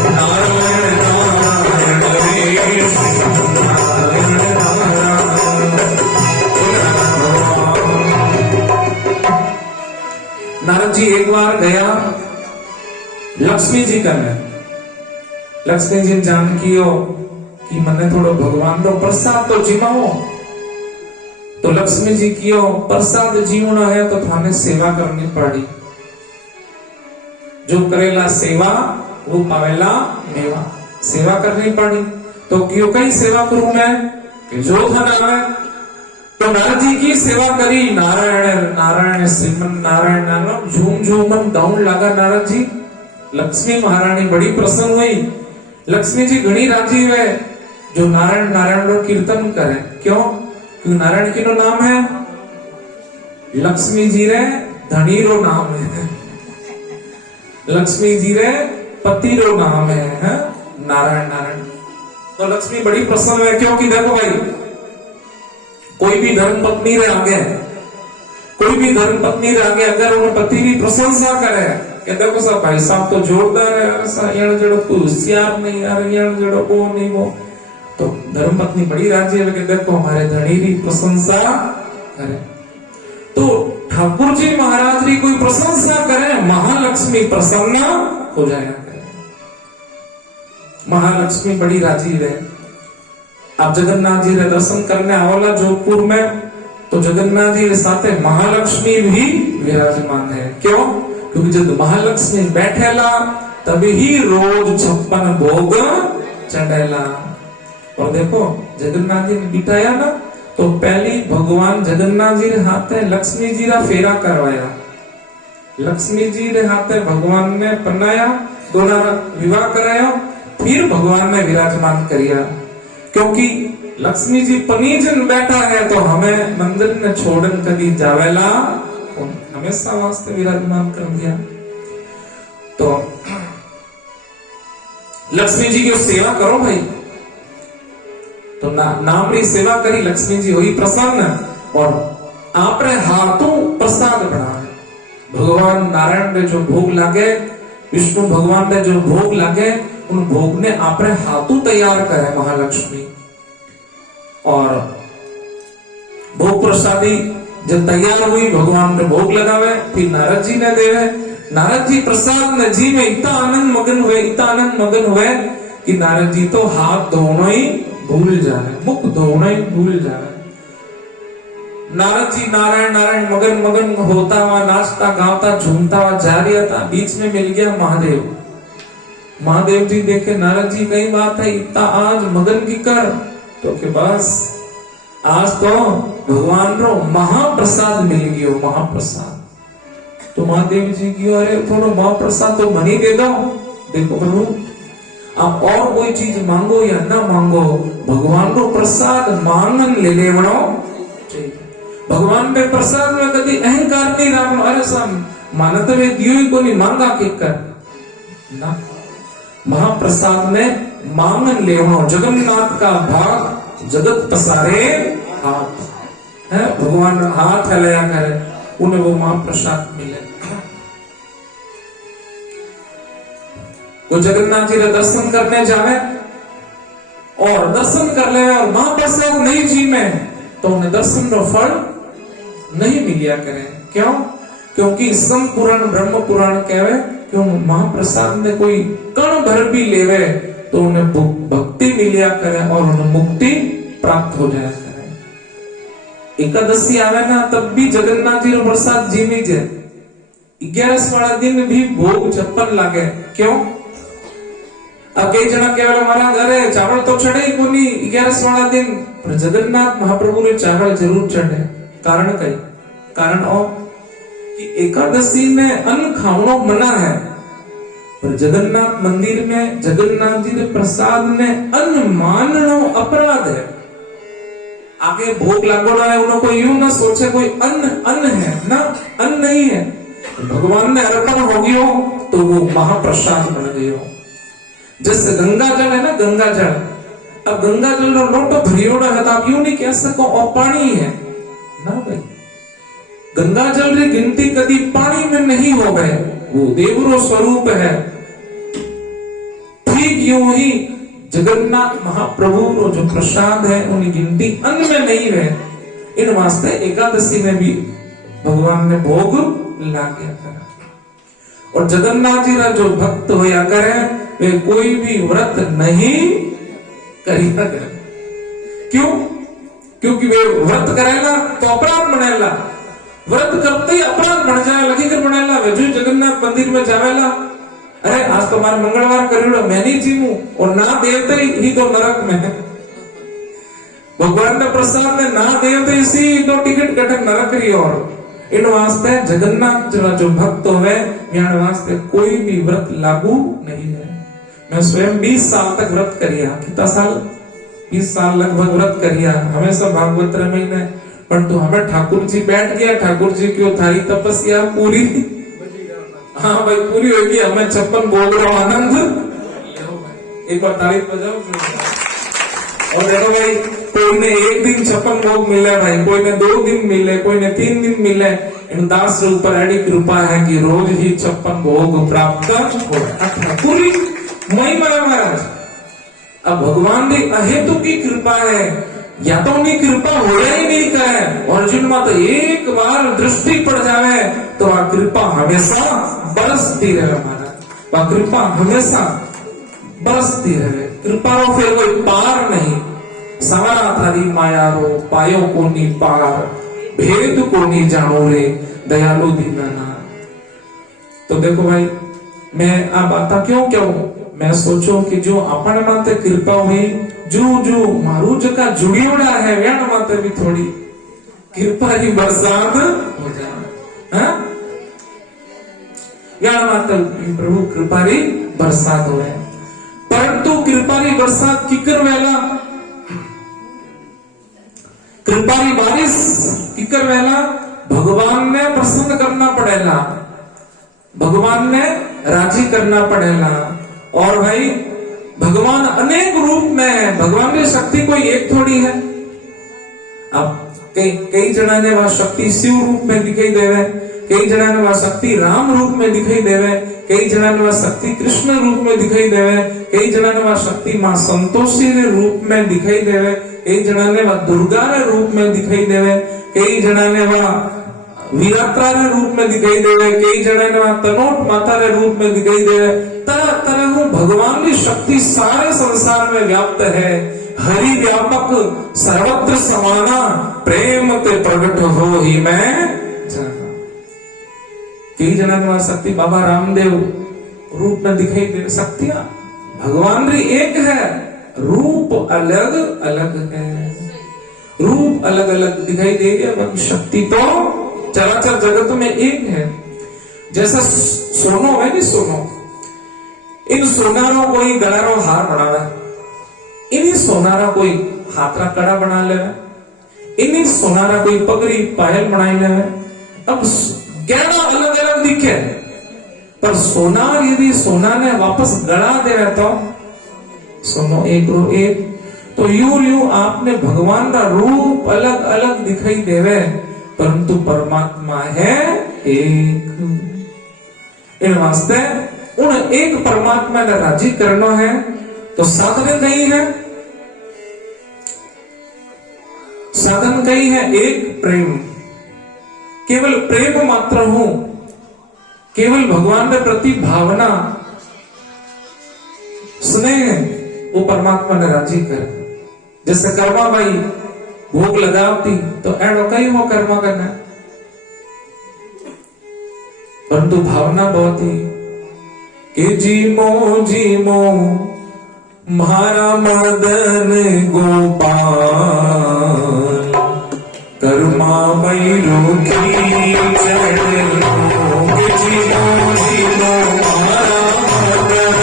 नारायण नारायण रे श्रीमन नारायण नारायण। नारद जी एक बार गया लक्ष्मी जी करने। लक्ष्मी जी जानकी हो कि मने थोड़ो भगवान रो प्रसाद तो जीवाओ, तो लक्ष्मी जी कियो प्रसाद जीवना है तो थाने सेवा करनी पड़ी। जो करेला सेवा वो पावेला मेवा। सेवा करनी पड़ी तो क्यों कई सेवा करूं मैं कि जो धन आवे। तो नारद जी की सेवा करी। नारायण नारायण श्रीमन नारायण नारायण झूम झूमन गाउन लगा नारद जी। लक्ष्मी महारानी बड़ी प्रसन्न हुई। लक्ष्मी जी घनी राजी हुए जो नारायण नारायण रो कीर्तन करे। क्यों? क्योंकि नारायण की नो नाम है, लक्ष्मी जी रे धनी रो नाम है, लक्ष्मी जी रे पति रो नाम है नारायण नारायण। तो लक्ष्मी बड़ी प्रसन्न है। क्योंकि देखो भाई, कोई भी धर्म पत्नी रे आगे, कोई भी धर्म पत्नी रे आगे अगर उन पति की प्रशंसा करे कि देखो सब भाई साहब तो जोरदार है, ऐसा यार जड़ो कोई होशियार नहीं, यार जड़ो वो नहीं वो, तो धर्म पत्नी बड़ी राजी है कि देखो हमारे धनी की प्रशंसा करे। तो ठाकुर जी महाराज की कोई प्रशंसा करे, महालक्ष्मी प्रसन्न हो जाएगा। महालक्ष्मी बड़ी राजी है। आप जगन्नाथ जी रे दर्शन करने आवला जोधपुर में, तो जगन्नाथ जी के साथ महालक्ष्मी भी विराजमान है। क्यों? क्योंकि जब महालक्ष्मी बैठेला तभी ही रोज 56 भोग चढ़ेला। और देखो जगन्नाथ जी ने बिठाया ना, तो पहली भगवान जगन्नाथ जी रे हाथे लक्ष्मी जी रा फेरा करवाया। लक्ष्मी जी रे हाथे भगवान ने पन्नाया, दोनों विवाह कराया, फिर भगवान ने विराजमान करिया। क्योंकि लक्ष्मी जी पनीजन बैठा है तो हमें मंदिर ने छोड़न कभी जावेला, हमेशा वास्ते विराजमान कर दिया। तो लक्ष्मी जी की सेवा करो भाई, तो नाम री सेवा करी लक्ष्मी जी हुई प्रसन्न, और आपरे हाथों प्रसाद बनावे। भगवान नारायण ने जो भोग लागे, विष्णु भगवान ने जो भोग लागे, उन भोग ने आपरे हाथों तैयार करे महालक्ष्मी। और भोग प्रसादी जब तैयार हुई, भगवान ने भोग लगावे, फिर नारद जी ने देवे। नारद जी प्रसाद ने जी में इतना आनंद मगन हुए, इतना आनंद मगन हुए कि नारद जी तो हाथ धोना ही भूल जाए, मुख धोना ही भूल जाए। नारद जी नारायण नारायण मगन मगन होता हुआ, नाचता गाता झूमता हुआ जा रहा था। बीच में मिल गया महादेव। महादेव जी देखे नारद जी कई बात है, इतना आज मगन की कर, तो के बस आज तो भगवान रो महाप्रसाद मिल गयो, महाप्रसाद। तो महादेव जी की अरे थोड़ा महाप्रसाद तो मनी दे दो। देखो प्रभु, आप और कोई चीज मांगो या ना मांगो, भगवान को प्रसाद मांगन ले लेवड़ो चाहिए। भगवान के प्रसाद में कभी अहंकार नहीं रखना, अरे सब मानत में दियो ही को नहीं मांगा के कर ना। महाप्रसाद में मांगन लेवड़ो, जगन्नाथ का भाग जगत पसारे हाथ है, भगवान हाथ हलाया करे, उन्हें वो महाप्रसाद मिले। तो जगन्नाथ जी का दर्शन करने जावे और दर्शन कर ले और महाप्रसाद नहीं जी में, तो उन्हें दर्शन का फल नहीं मिलिया करे। क्यों? क्योंकि सम पुराण ब्रह्म पुराण कहवे कि महाप्रसाद में कोई कण भर भी लेवे तो उन्हें भक्ति मिलिया करे और उन्हें मुक्ति प्राप्त हो जाए करे। एकादशी आवे ना तब भी जगन्नाथ जी का प्रसाद जी में जाए। 11 वाला दिन भी भोग 56 लागे। क्यों? अब कई जना केवल हमारा घरे चावल तो चढ़े ही कोनी 11 वाला दिन, पर जगन्नाथ महाप्रभु ने चावल जरूर चढ़े। कारण कई? कारण ओ कि एकादशी में अन्न खावनो मना है, पर जगन्नाथ मंदिर में जगन्नाथ जी के प्रसाद में अन्न माननो अपराध है। आगे भोग लागोड़ा है, उनको यूं ना सोचे कोई अन्न है ना, अन्न नहीं है। भगवान ने अर्पण हो गयो तो वो महाप्रसाद बन गयो। जैसे गंगा जल है ना, गंगा जल, अब गंगा जल रो लोटो भरियोड़ा है तो आप यूं नहीं कह सको और पानी है ना भाई। गंगा जल री गिनती कभी पानी में नहीं हो गए, वो देवरो स्वरूप है। ठीक यूं ही जगन्नाथ महाप्रभु रो जो प्रसाद है उनकी गिनती अन्न में नहीं है। इन वास्ते एकादशी में भी भगवान ने भोग ला गया करा। और जगन्नाथ जी का जो भक्त होया करे वे कोई भी व्रत नहीं करिया करे। क्यों? क्योंकि वे व्रत करेला तो अपराध बनेला, व्रत करते ही अपराध बन जाए, लगी कर बनेला। वे जो जगन्नाथ मंदिर में जावेला, अरे आज तो हमारे मंगलवार करेलो मैं नहीं जीमू, और ना देवते ही तो नरक में है। भगवान ने प्रसाद ने ना देवते इसी तो टिकट कटक नरक रही। और इन वास्ते जगन्नाथ जो भक्त होवे यान वास्ते कोई भी व्रत लागू नहीं है। मैं स्वयं 20 साल तक व्रत करिया। कितना साल? 20 साल लगभग व्रत करिया। हमेशा भागवत महीने, परंतु हमें ठाकुर जी बैठ गया, ठाकुर जी की थारी तपस्या पूरी, हाँ भाई पूरी होगी। हमें 56 बोल रहा हूं आनंद, एक बार तारीफ बजाओ। और देखो भाई, कोई ने एक दिन 56 भोग मिले भाई, कोई ने 2 दिन मिले, कोई ने 3 दिन मिले। इन दास ऊपर ऐडी कृपा है कि रोज ही 56 भोग प्राप्त हो पूरी महिमा है महाराज। अब भगवान की अहेतु की कृपा है, या तो उनकी कृपा हो ही नहीं करे। अर्जुन में तो एक बार दृष्टि पड़ जावे तो वह कृपा हमेशा बरसती रहे महाराज, वह कृपा हमेशा बरसती रहे। कृपा रो फिर कोई पार नहीं। सवारा थारी माया रो पायो को नी पार, भेद को नी जानो रे दयालु दीनानाथ। तो देखो भाई, मैं आप बात क्यों मैं सोचो कि जो अपन माते कृपा हुई, जो मारू जका जुड़ियोड़ा है व्याण माते भी थोड़ी कृपा की बरसात हो जाए। व्याण माते प्रभु कृपा री बरसात हो है, परंतु कृपा री बरसात किकर वेला, कृपा री बारिश किकर वेला भगवान ने प्रसन्न करना पड़ेगा, भगवान ने राजी करना पड़ेगा। और भाई भगवान अनेक रूप में है, भगवान की शक्ति कोई एक थोड़ी है। अब कई जना ने वह शक्ति शिव रूप में दिखाई देवे, कई जना ने वह शक्ति राम रूप में दिखाई देवे, कई जना ने वह शक्ति कृष्ण रूप में दिखाई देवे, कई जना ने वह शक्ति मां संतोषी के रूप में दिखाई देवे, कई जना ने वह दुर्गा के रूप में दिखाई देवे, कई जना ने वह वीरात्रा के रूप में दिखाई देवे, कई जना ने वह तनोट माता के रूप में दिखाई देवे। तरह तरह भगवान की शक्ति सारे संसार में व्याप्त है। हरि व्यापक सर्वत्र समाना, प्रेम ते प्रगट हो ही मैं जाना। कई जना ने वह शक्ति बाबा रामदेव रूप में दिखाई दे। शक्तियां भगवान री एक है, रूप अलग अलग है, रूप अलग अलग दिखाई दे रही है, बाकी शक्ति तो चराचर जगत में एक है। जैसा सोनो है नी, सोनो इन सोनारों कोई गलारो हार बनावे, इन्हीं सोनारा कोई हाथरा कड़ा बना ले, इन्हीं सोनारा कोई पगड़ी पायल बनाई ले। अब गहना अलग अलग दिखे, पर सोनार यदि सोना ने वापस गड़ा दे तो सोनो एक रो एक। तो यूं आपने भगवान का रूप अलग अलग दिखाई देवे, परंतु परमात्मा है एक। इन वास्ते उन एक परमात्मा ने राजी करना है, तो साधन कहीं है, साधन कहीं है एक प्रेम। केवल प्रेम मात्र हूं, केवल भगवान के प्रति भावना स्नेह वो परमात्मा ने राजी कर। जैसे कर्मा भाई भोग लगावती तो एडो कई वो कर्मा करना, परंतु भावना बहुत ही कि जीमो म्हारा मदन गोपाल, कर्मा मैरो की जीमो म्हारा मदन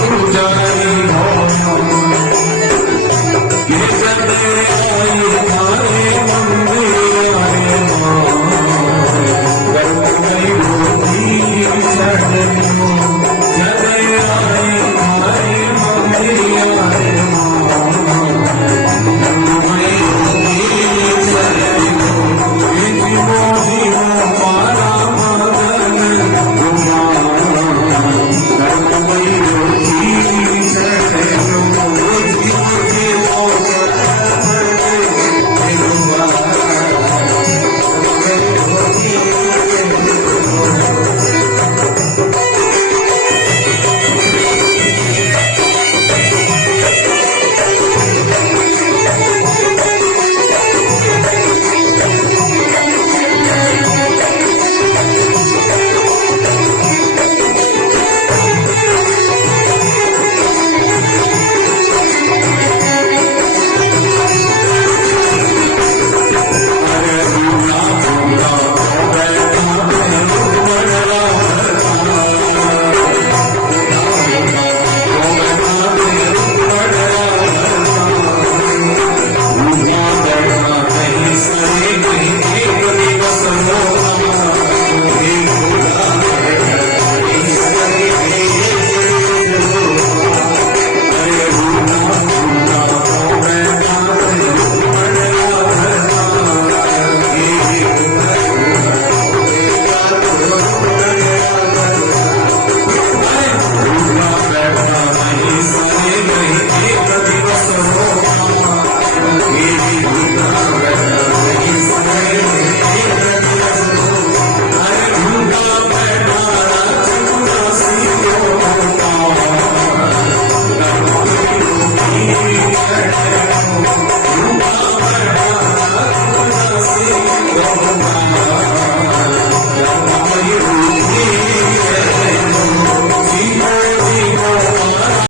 पूजा